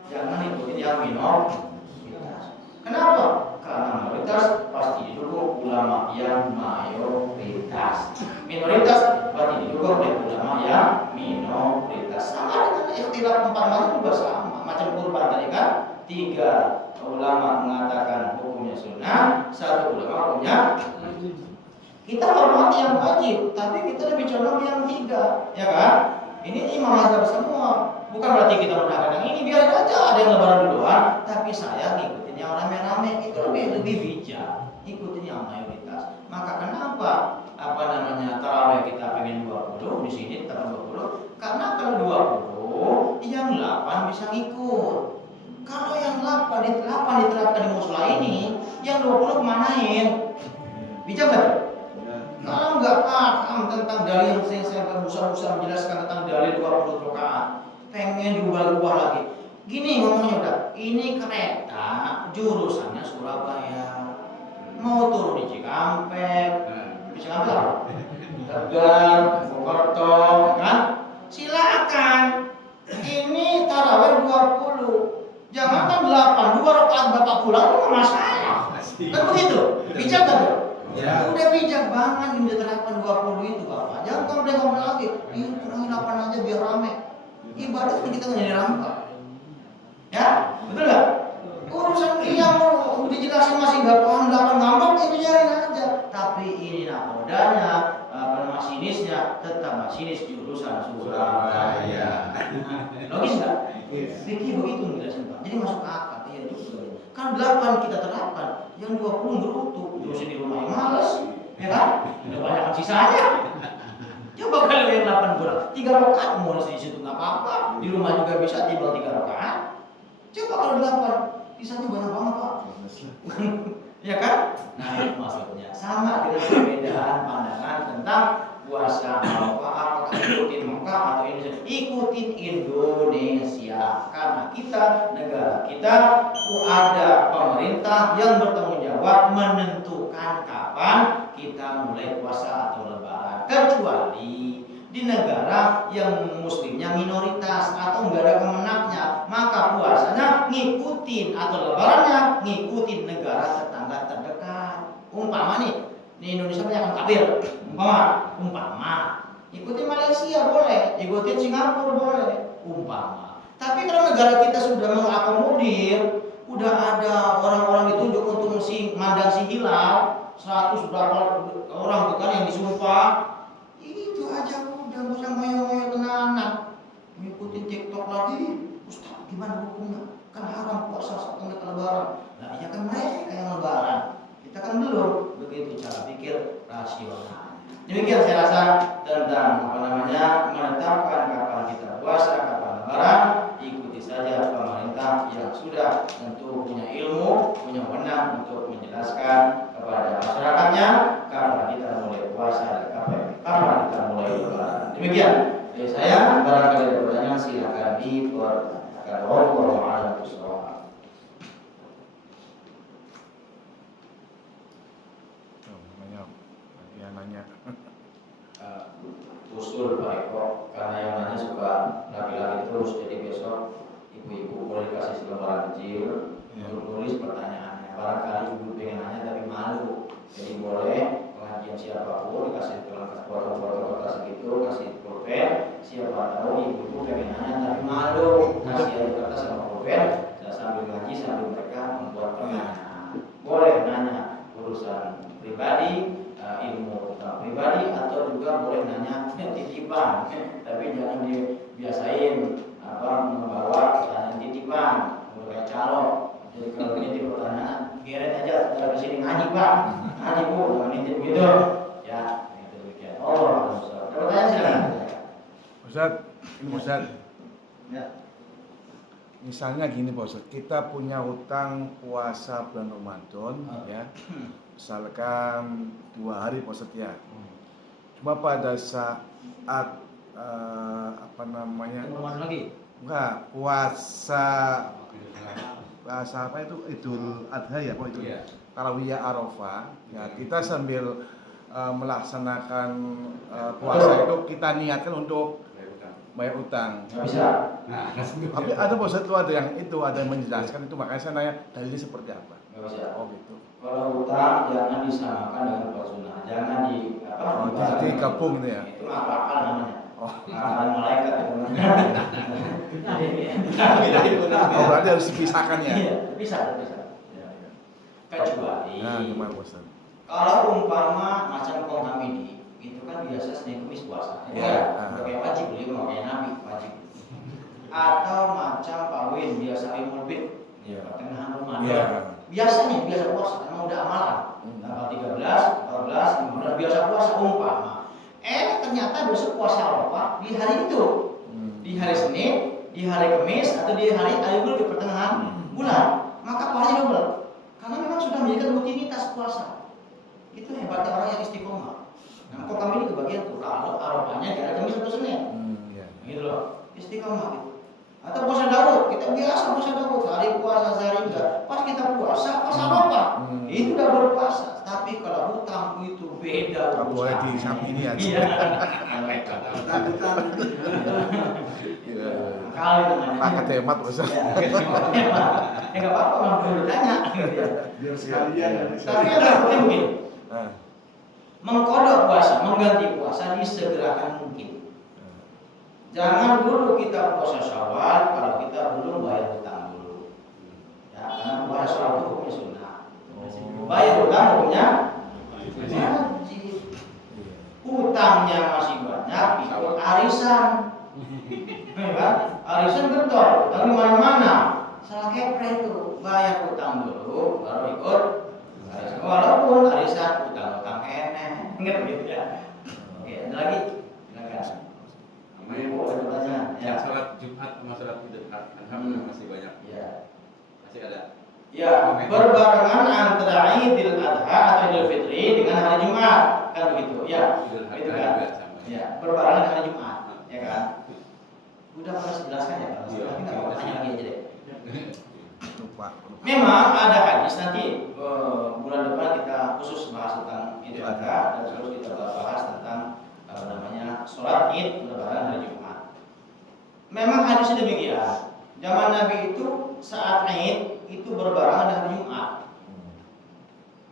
Jangan ikutin yang minoritas. Kenapa? Karena mayoritas pasti didukung ulama yang mayoritas. Minoritas pasti didukung oleh ulama yang minoritas. Sama dengan ikhtilaf 4 mazhab juga sama. Macam kurban tadi kan, 3 ulama mengatakan hukumnya sunnah, 1 ulama hukumnya wajib. Kita hormati yang wajib, tapi kita lebih condong yang 3, ya kan? Ini imam mazhab semua. Bukan berarti kita menangkan yang ini, biarin aja ada yang lebaran duluan, tapi saya ngikutin yang rame-rame, itu lebih bijak, ikutin yang mayoritas. Maka kenapa tarawih kita pengen 20, di sini tetap 20? Karena kalau 20, yang 8 bisa ngikut. Kalau yang 8 diterapkan di mushola ini, yang 20 kemanain? Bijak nggak? Kalau nggak paham tentang dalil yang saya berusaha menjelaskan tentang dalil 20 rakaat, pengen diubah-ubah lagi. Gini ngomongnya udah, ini kereta jurusannya Surabaya, mau turun di Cikampek, Tegal, Mojokerto, kan? Silakan. Ini tarawih 20, jangankan 8, 2 rakaat bapak pulang itu masalah. Kan begitu, bijak kan? Ya. Udah bijak banget yang diterapkan 20 itu bapak. Jangan komplain lagi. Iya kurangin 8 aja biar rame. Ibadah kan kita nggak jadi rampak. Ya, betul nggak? Urusan yang mau dijelasin masih nggak paham 8 ngambek itu biarin aja. Tapi ini nakodanya, masinisnya tetap masinis jurusan Surabaya. Logis nggak? Fikih begitu menjelaskan pak. Jadi masuk akal. Iya juga. Kan 8 kita terapkan, yang 20 berutuh. Jurusan di rumah yang malas, ya kan? Udah banyak sisanya. Coba kalau yang 8 kurang 3 rakaat mau di situ nggak apa-apa, di rumah juga bisa timbal 3 rakaat. Coba kalau 8, sisanya banyak banget pak. Ya kan? Nah itu maksudnya sama dengan perbedaan pandangan tentang puasa. Apakah ikutin Mekah atau Indonesia? Ikutin Indonesia karena negara kita ada pemerintah yang bertanggung jawab menentukan kapan kita mulai puasa atau lebaran, kecuali di negara yang muslimnya minoritas atau enggak ada kemenangnya, maka puasanya ngikutin atau lebarannya ngikutin negara tetangga terdekat. Umpama nih, di Indonesia banyak yang kafir, umpama ikutin Malaysia boleh, ikutin Singapura boleh, umpama. Tapi kalau negara kita sudah mengakomodir, udah ada orang-orang ditunjuk untuk mandang si hilal, 100 berapa orang tuh kan yang disumpah, itu aja udah nggak usah ngoyo-ngoyo tenanan, ngikutin TikTok lagi, Ustaz gimana hukumnya? Kan haram puasa saat lebaran. Nah iya kan mereka yang lebaran, kita kan belum. Begitu cara pikir rasional. Demikian saya rasa tentang menetapkan kapan kita puasa, kapan lebaran. Ikuti saja pemerintah yang sudah tentu punya ilmu, punya wewenang untuk menjelaskan kepada masyarakatnya kapan kita mulai puasa dan kapan kita mulai lebaran. Demikian dari saya, barangkali ada pertanyaan silakan dipertanyakan. Wallahu a'lam bishawab. Nanya. Usul Pak Eko, karena yang nanya suka laki-laki terus, jadi besok ibu-ibu boleh kasih selembaran kecil untuk nulis pertanyaannya. Barangkali ibu pengen nanya tapi malu, jadi boleh pengajian siapapun dikasih foto-foto segitu, kasih pulpen. Siapa tahu ibu pengen nanya tapi malu, kasih aja kertas sama pulpen. Sambil ngaji sambil mereka membuat pertanyaan. Boleh nanya. urusan pribadi, ilmu tentang pribadi, atau juga boleh nanya titipan, tapi jangan dibiasain membawa pertanyaan titipan kayak calo. Jadi kalau nitip pertanyaan, geret aja setelah kesini ngaji Pak, ngaji Bu, jangan nitip gitu. Ya, itu demikian. Oh, pertanyaan silakan. Ustaz, ini Ustaz. Ya. Misalnya gini Pak Ustaz, kita punya hutang puasa bulan Ramadan ya. Misalkan 2 hari Pak Ustaz ya. Cuma pada saat lagi? Enggak, puasa apa itu Idul Adha ya Pak itu. Iya. Tarawih Arafah. Ya, kita sambil melaksanakan puasa itu kita niatkan untuk bayar utang. Nggak bisa. Nah, Tapi ada Pak Ustaz ada yang menjelaskan itu, makanya saya nanya dalilnya seperti apa. Nggak bisa. Oh gitu. Kalau hutang jangan disamakan dengan puasa sunnah. Jangan digabung gitu ya. Itu akal namanya. Oh. Akal malaikat itu. Oh, berarti harus dipisahkan ya. Iya, bisa. Kecuali Nah, gimana Pak Ustaz? kalau umpama macam kontamidi, itu kan biasa Senin Kamis puasa. Iya. Pakai wajib beli, mau kayak Nabi wajib. Atau macam pawin biasa Imul Bid, pertengahan Ramadan. Iya. Biasanya biasa puasa, emang udah amalan. Tanggal 13, 14, 15 biasa puasa umpama. Ternyata besok puasa Arafah di hari itu. Di hari Senin, di hari Kamis, atau di hari Ayyubul di pertengahan bulan. Maka pahalanya double. Karena memang sudah menjadi rutinitas puasa. Itu hebatnya orang yang istiqomah. Nah, kok kami ini kebagian tuh kalau Arafahnya di hari Kamis atau Senin. Iya. Gitu loh, istiqomah gitu. Atau puasa Daud, kita biasa puasa Daud, hari puasa sehari enggak. Pas kita puasa, pas Arafah, itu udah berpuasa. Tapi kalau hutang itu beda. Nggak boleh di samping ini ya. Iya. Kali namanya. Pakai hemat Pak Ustaz. Enggak apa-apa, mau dulu tanya. Biar sekalian. Tapi yang penting begini, Nah. mengkodok puasa, mengganti puasa disegerakan mungkin. Jangan dulu kita puasa Syawal kalau kita belum bayar hutang dulu. Ya, karena puasa Syawal itu hukumnya sunnah. Bayar hutang hukumnya wajib. Hutangnya masih banyak, itu arisan. Kan? Arisan betul, tapi mana-mana. Salah kepre itu, bayar hutang dulu, baru ikut arisan. Walaupun arisan hutang-hutang enek, enggak begitu ya. Oke, ada lagi? Silakan. Ya, sholat Jumat sama sholat Idul Adha masih banyak. Ya. Masih ada. Ya, berbarengan antara Idul Adha atau Idul Fitri dengan hari Jumat, kan begitu? Ya, Idul Adha itu juga kan. sama. Ya, berbarengan dengan hari Jumat, ya kan? Udah pernah dijelaskan ya, Pak? Iya. Tapi nggak tanya lagi aja deh. Lupa. Memang ada hadis nanti bulan depan kita khusus bahas tentang Idul Adha dan terus kita bahas tentang sholat Id berbarengan hari Jumat. Memang hadisnya demikian. Zaman Nabi itu saat Id itu berbarengan dengan hari Jumat.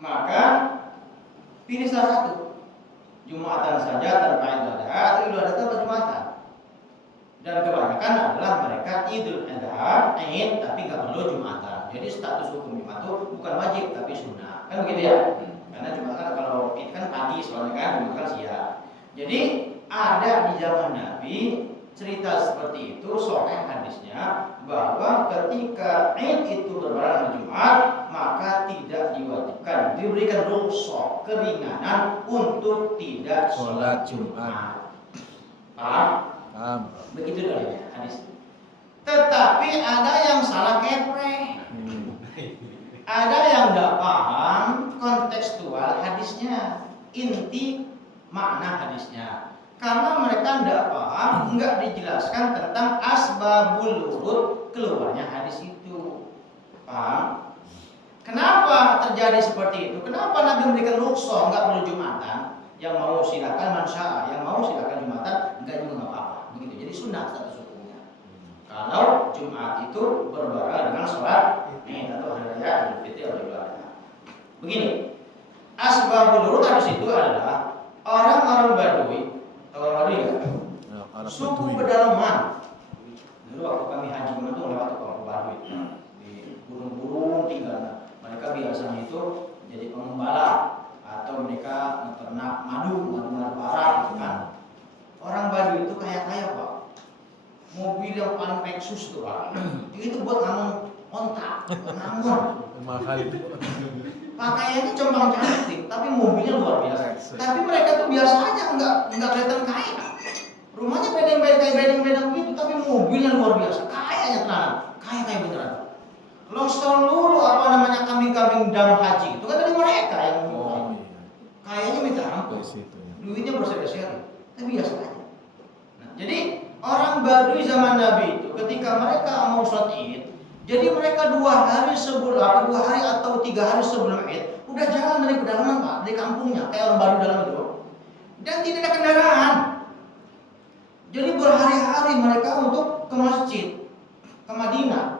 Maka pilih salah satu. Jumatan saja tanpa Idul Adha atau Idul Adha tanpa Jumatan. Dan kebanyakan adalah mereka Idul Adha, Id tapi nggak perlu Jumatan. Jadi status hukum Jumat itu bukan wajib tapi sunnah. Kan begitu ya? Karena Jumatan kalau Id kan pagi soalnya kan, Jumat kan siang. Jadi ada di zaman Nabi cerita seperti itu, soalnya hadisnya bahwa ketika Id itu berbarengan Jumat, maka tidak diwajibkan, diberikan rukhsah, keringanan untuk tidak sholat Jumat. Paham? Paham. Begitu dalilnya hadis. Tetapi ada yang salah kepre. Ada yang tidak paham kontekstual hadisnya, inti makna hadisnya. Karena mereka tidak paham, enggak dijelaskan tentang asbabul wurud keluarnya hadis itu. Paham? Kenapa terjadi seperti itu? Kenapa Nabi memberikan rukhsah enggak perlu Jumatan? Yang mau silakan mansya, yang mau silakan Jumatan, enggak juga enggak apa-apa. Begitu. Jadi sunnah status hukumnya. Kalau Jumat itu berbarengan dengan sholat Id atau hari raya Idul Fitri atau Idul Adha. Begini, asbabul wurud hadis itu adalah orang-orang Badui. Tahu orang Badui ya? Suku pedalaman. Dulu waktu kami haji itu lewat ke orang Badui di gunung-gunung tinggal. Mereka biasanya itu jadi pengembala atau mereka peternak madu parah gitu kan. Orang Baduy itu kaya Pak. Mobil yang paling Lexus tuh Pak. Itu buat ngamun onta, ngamun. Mahal itu. Pakaiannya compang cantik, tapi mobilnya luar biasa. Tapi mereka tuh biasa aja, nggak kelihatan kaya. Rumahnya bedeng gitu, tapi mobilnya luar biasa. Kayaknya tenanan, kaya beneran. Long story dulu apa namanya kambing-kambing dam haji itu kan dari mereka yang kayaknya minta ampun. Duitnya berseri-seri, tapi biasa aja. Nah, jadi orang Baduy zaman Nabi itu ketika mereka mau sholat Id, jadi mereka 2 hari atau 3 hari sebelum Id udah jalan dari pedalaman Pak, dari kampungnya kayak orang Baduy dalam itu, dan tidak ada kendaraan. Jadi berhari-hari mereka untuk ke masjid, ke Madinah.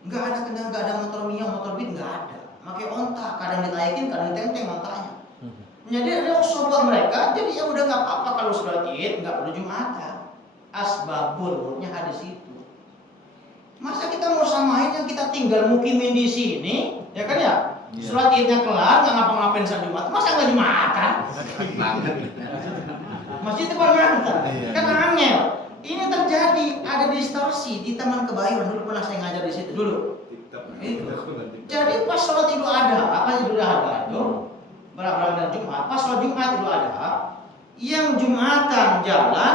Nggak ada kendaraan, nggak ada motor Mio, motor Beat nggak ada. Pakai onta, kadang ditaikin, kadang ditenteng ontanya. Jadi ada sobat mereka, jadi ya udah nggak apa-apa kalau sholat Id nggak perlu Jumatan. Asbabul wurudnya hadis itu. Masa kita mau samain yang kita tinggal mukimin di sini, ya kan ya? Sholat Idnya kelar, nggak ngapa-ngapain saat Jumat, masa nggak Jumatan? Masjid itu kan mantap, kan angel. Ini terjadi, ada distorsi di Taman Kebayoran dulu pernah saya ngajar di situ dulu. Itu. Jadi pas sholat Idul Adha, apa Idul Adha itu? Berapa Jumat? Pas sholat Jumat Idul Adha, yang Jumatan jalan,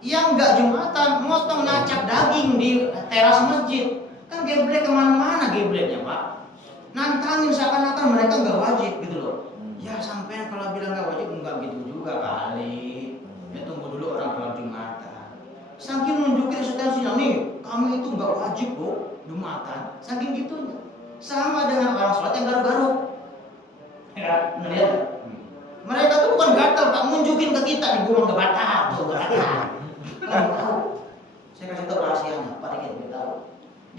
yang nggak Jumatan motong ngacak daging di teras masjid. Kan geblek kemana-mana gebletnya Pak. Nantangin seakan-akan mereka nggak wajib gitu loh. Ya sampai kalau bilang nggak wajib nggak gitu juga kali. Ya tunggu dulu orang keluar Jumatan. Saking nunjukin eksistensinya nih, kami itu nggak wajib kok Jumatan. Saking gitunya. Sama dengan orang sholat yang garuk-garuk. Ya, lihat. Mereka tuh bukan gatal Pak, nunjukin ke kita nih, gue nggak batal, Kamu tahu? Saya kasih tahu rahasianya, Pak Dikit tahu.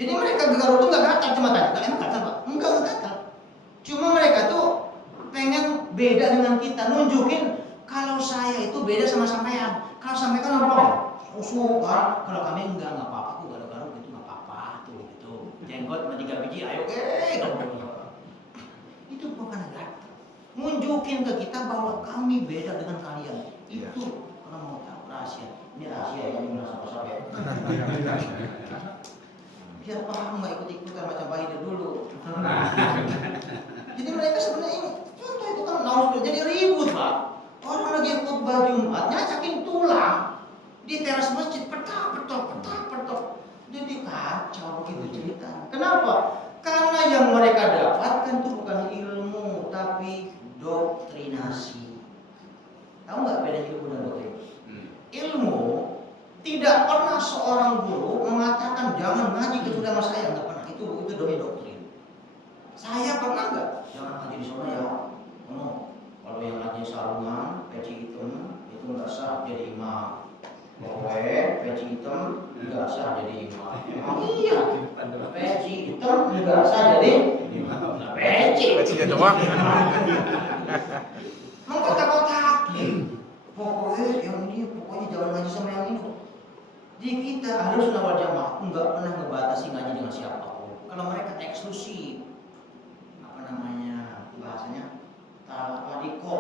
Jadi mereka garuk tuh nggak gatal, cuma tanya, nggak enak gatal Pak? Enggak gatal. Cuma mereka tuh pengen beda dengan kita, nunjukin kalau saya itu beda sama sampean. Kalau sampean kan apa? Usul kan, kalau kami enggak apa-apa, aku garuk-garuk gitu nggak apa-apa tuh gitu. Jenggot sama 3 biji, ayo itu bukan gatal. Nunjukin ke kita bahwa kami beda dengan kalian. Itu kalau mau tahu rahasia. Ini rahasia yang dimana sama-sama. Biar paham nggak ikut-ikutan macam Bahidir dulu. Jadi mereka sebenarnya ini contoh itu kan naus jadi ribut Pak. Orang lagi khutbah Jumat nyacakin tulang di teras masjid petak. Jadi kacau begitu cerita. Kenapa? Karena yang mereka dapatkan itu bukan ilmu tapi doktrinasi. Tahu nggak bedanya ilmu dan doktrin? Ilmu tidak pernah seorang guru mengatakan jangan ngaji ke saudara saya, nggak pernah. Itu doktrin. Saya pernah nggak jangan ngaji di sana ya? Kalau yang ngaji sarungan, peci hitam itu nggak sah jadi imam. Peci hitam nggak sah jadi imam. Iya, peci hitam nggak sah jadi imam. Pecinya doang. Mengkotak-kotakin. Pokoknya jangan ngaji sama yang ini. Di kita harus nawal jamaah nggak pernah ngebatasi ngaji dengan siapapun. Kalau mereka eksklusif, apa namanya bahasanya, liko.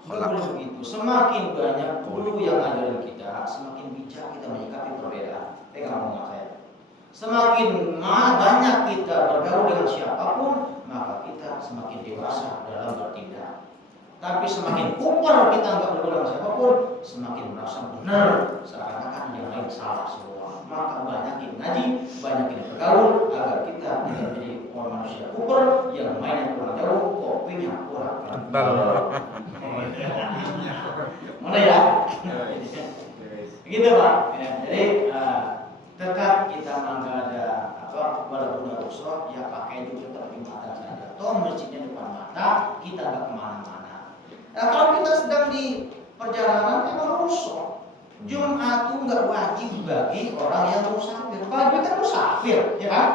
Boleh begitu. Semakin banyak guru yang ngajarin kita, semakin bijak kita menyikapi perbedaan. Pegang omongan saya. Semakin banyak kita bergaul dengan siapapun, maka kita semakin dewasa dalam bertindak. Tapi semakin kuper kita nggak bergaul dengan siapapun, semakin merasa benar, seakan-akan yang lain salah semua. Maka banyakin ngaji, banyakin bergaul agar kita tidak menjadi orang manusia kuper yang mainnya kurang jauh, kopinya kurang kental. Mana ya? Begitu Pak. Ya, jadi tetap kita ada walaupun ada rusuh, ya pakai itu tetap Jumatan saja. Toh masjidnya depan mata, kita nggak kemana-mana. Nah kalau kita sedang di perjalanan memang rusuh. Jumat itu nggak wajib bagi orang yang musafir. Baduy kan musafir, ya kan?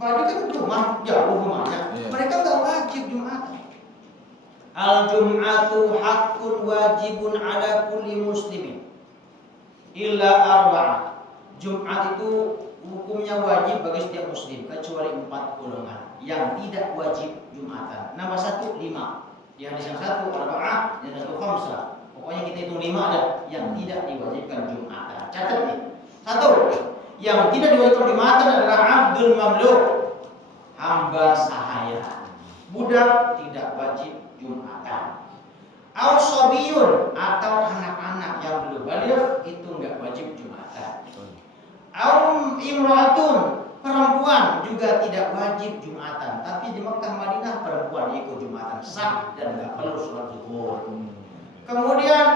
Baduy kan rumah jauh rumahnya. Mereka nggak wajib Jumatan. Al-Jum'atu haqqun wajibun ala kulli muslimin illa arba'ah. Jumat itu hukumnya wajib bagi setiap muslim kecuali 4 golongan yang tidak wajib Jumatan. Nama 1 5. Di hadis yang 1 arba'ah, yang 1 khamsah. Pokoknya kita hitung 5 ada yang tidak diwajibkan Jumatan. Catat nih. 1. Yang tidak diwajibkan Jumatan adalah abdul mamluk, hamba sahaya. Budak tidak wajib Jumatan. Ausobiyun atau anak-anak yang belum balik itu enggak wajib Jumatan. Imro'atun, perempuan juga tidak wajib Jumatan. Tapi di Mekah Madinah perempuan ikut Jumatan sah dan enggak perlu sholat zuhur. Kemudian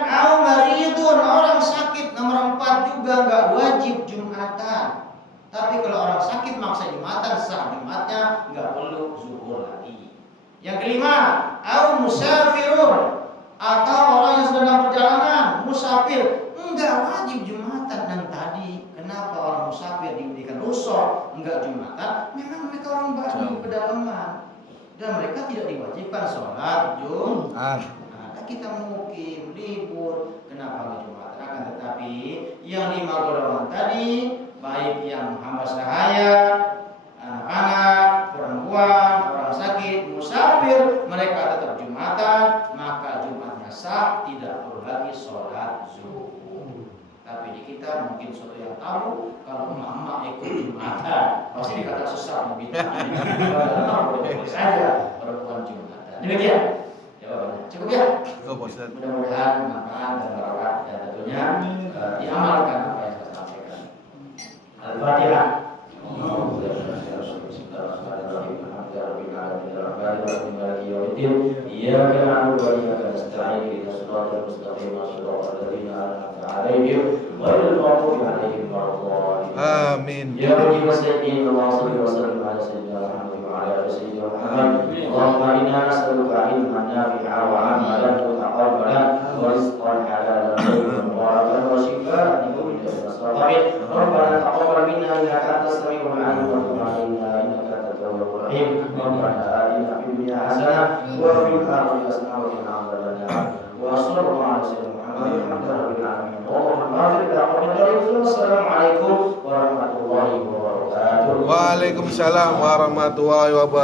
maridun, orang sakit nomor 4 juga enggak wajib Jumatan. Tapi kalau orang sakit maksa Jumatan sah Jumatnya, enggak perlu zuhur lagi. Yang kelima, musafirun atau orang yang sedang dalam perjalanan, musafir enggak wajib Jumatan. Dan tadi kenapa orang musafir diberikan rukhsah enggak Jumatan? Memang mereka orang baru pedalaman dan mereka tidak diwajibkan sholat Jumat. Nah, kita mukim libur, kenapa enggak Jumatan? Akan tetapi yang 5 golongan tadi, baik yang hamba sahaya, anak-anak, perempuan, orang sakit, musafir, mereka tetap Jumatan, maka Jumatnya sah, tidak perlu lagi sholat zuhur. Tapi di kita mungkin sesuatu yang tahu, kalau emak-emak ikut Jumatan, pasti dikata sesat bid'ah. Boleh saja perempuan Jumatan. Demikian jawabannya. Cukup ya? Cukup, Ustaz. Mudah-mudahan manfaat dan barokah dan tentunya diamalkan apa yang saya sampaikan. Al-Fatihah. إياك نعبد وإياك نستعين اهدنا الصراط المستقيم صراط الذين أنعمت عليهم غير المغضوب عليهم ولا الضالين Amin. يا مجيب السائلين اللهم صل وسلم على سيدنا محمد وعلى آل سيدنا محمد اللهم إنا نسألك علما نافعا وعملا متقبلا ورزقا حلالا طيبا مباركا وشفاء من كل داء. ربنا تقبل منا إنك أنت السميع العليم وتب علينا إنك أنت التواب الرحيم. ربنا آتنا في الدنيا حسنة وفي الآخرة حسنة وقنا عذاب النار. وصلى الله على سيدنا محمد الحمد لله رب العالمين. والسلام عليكم ورحمة الله وبركاته. Waalaikumsalam warahmatullahi wabarakatuh.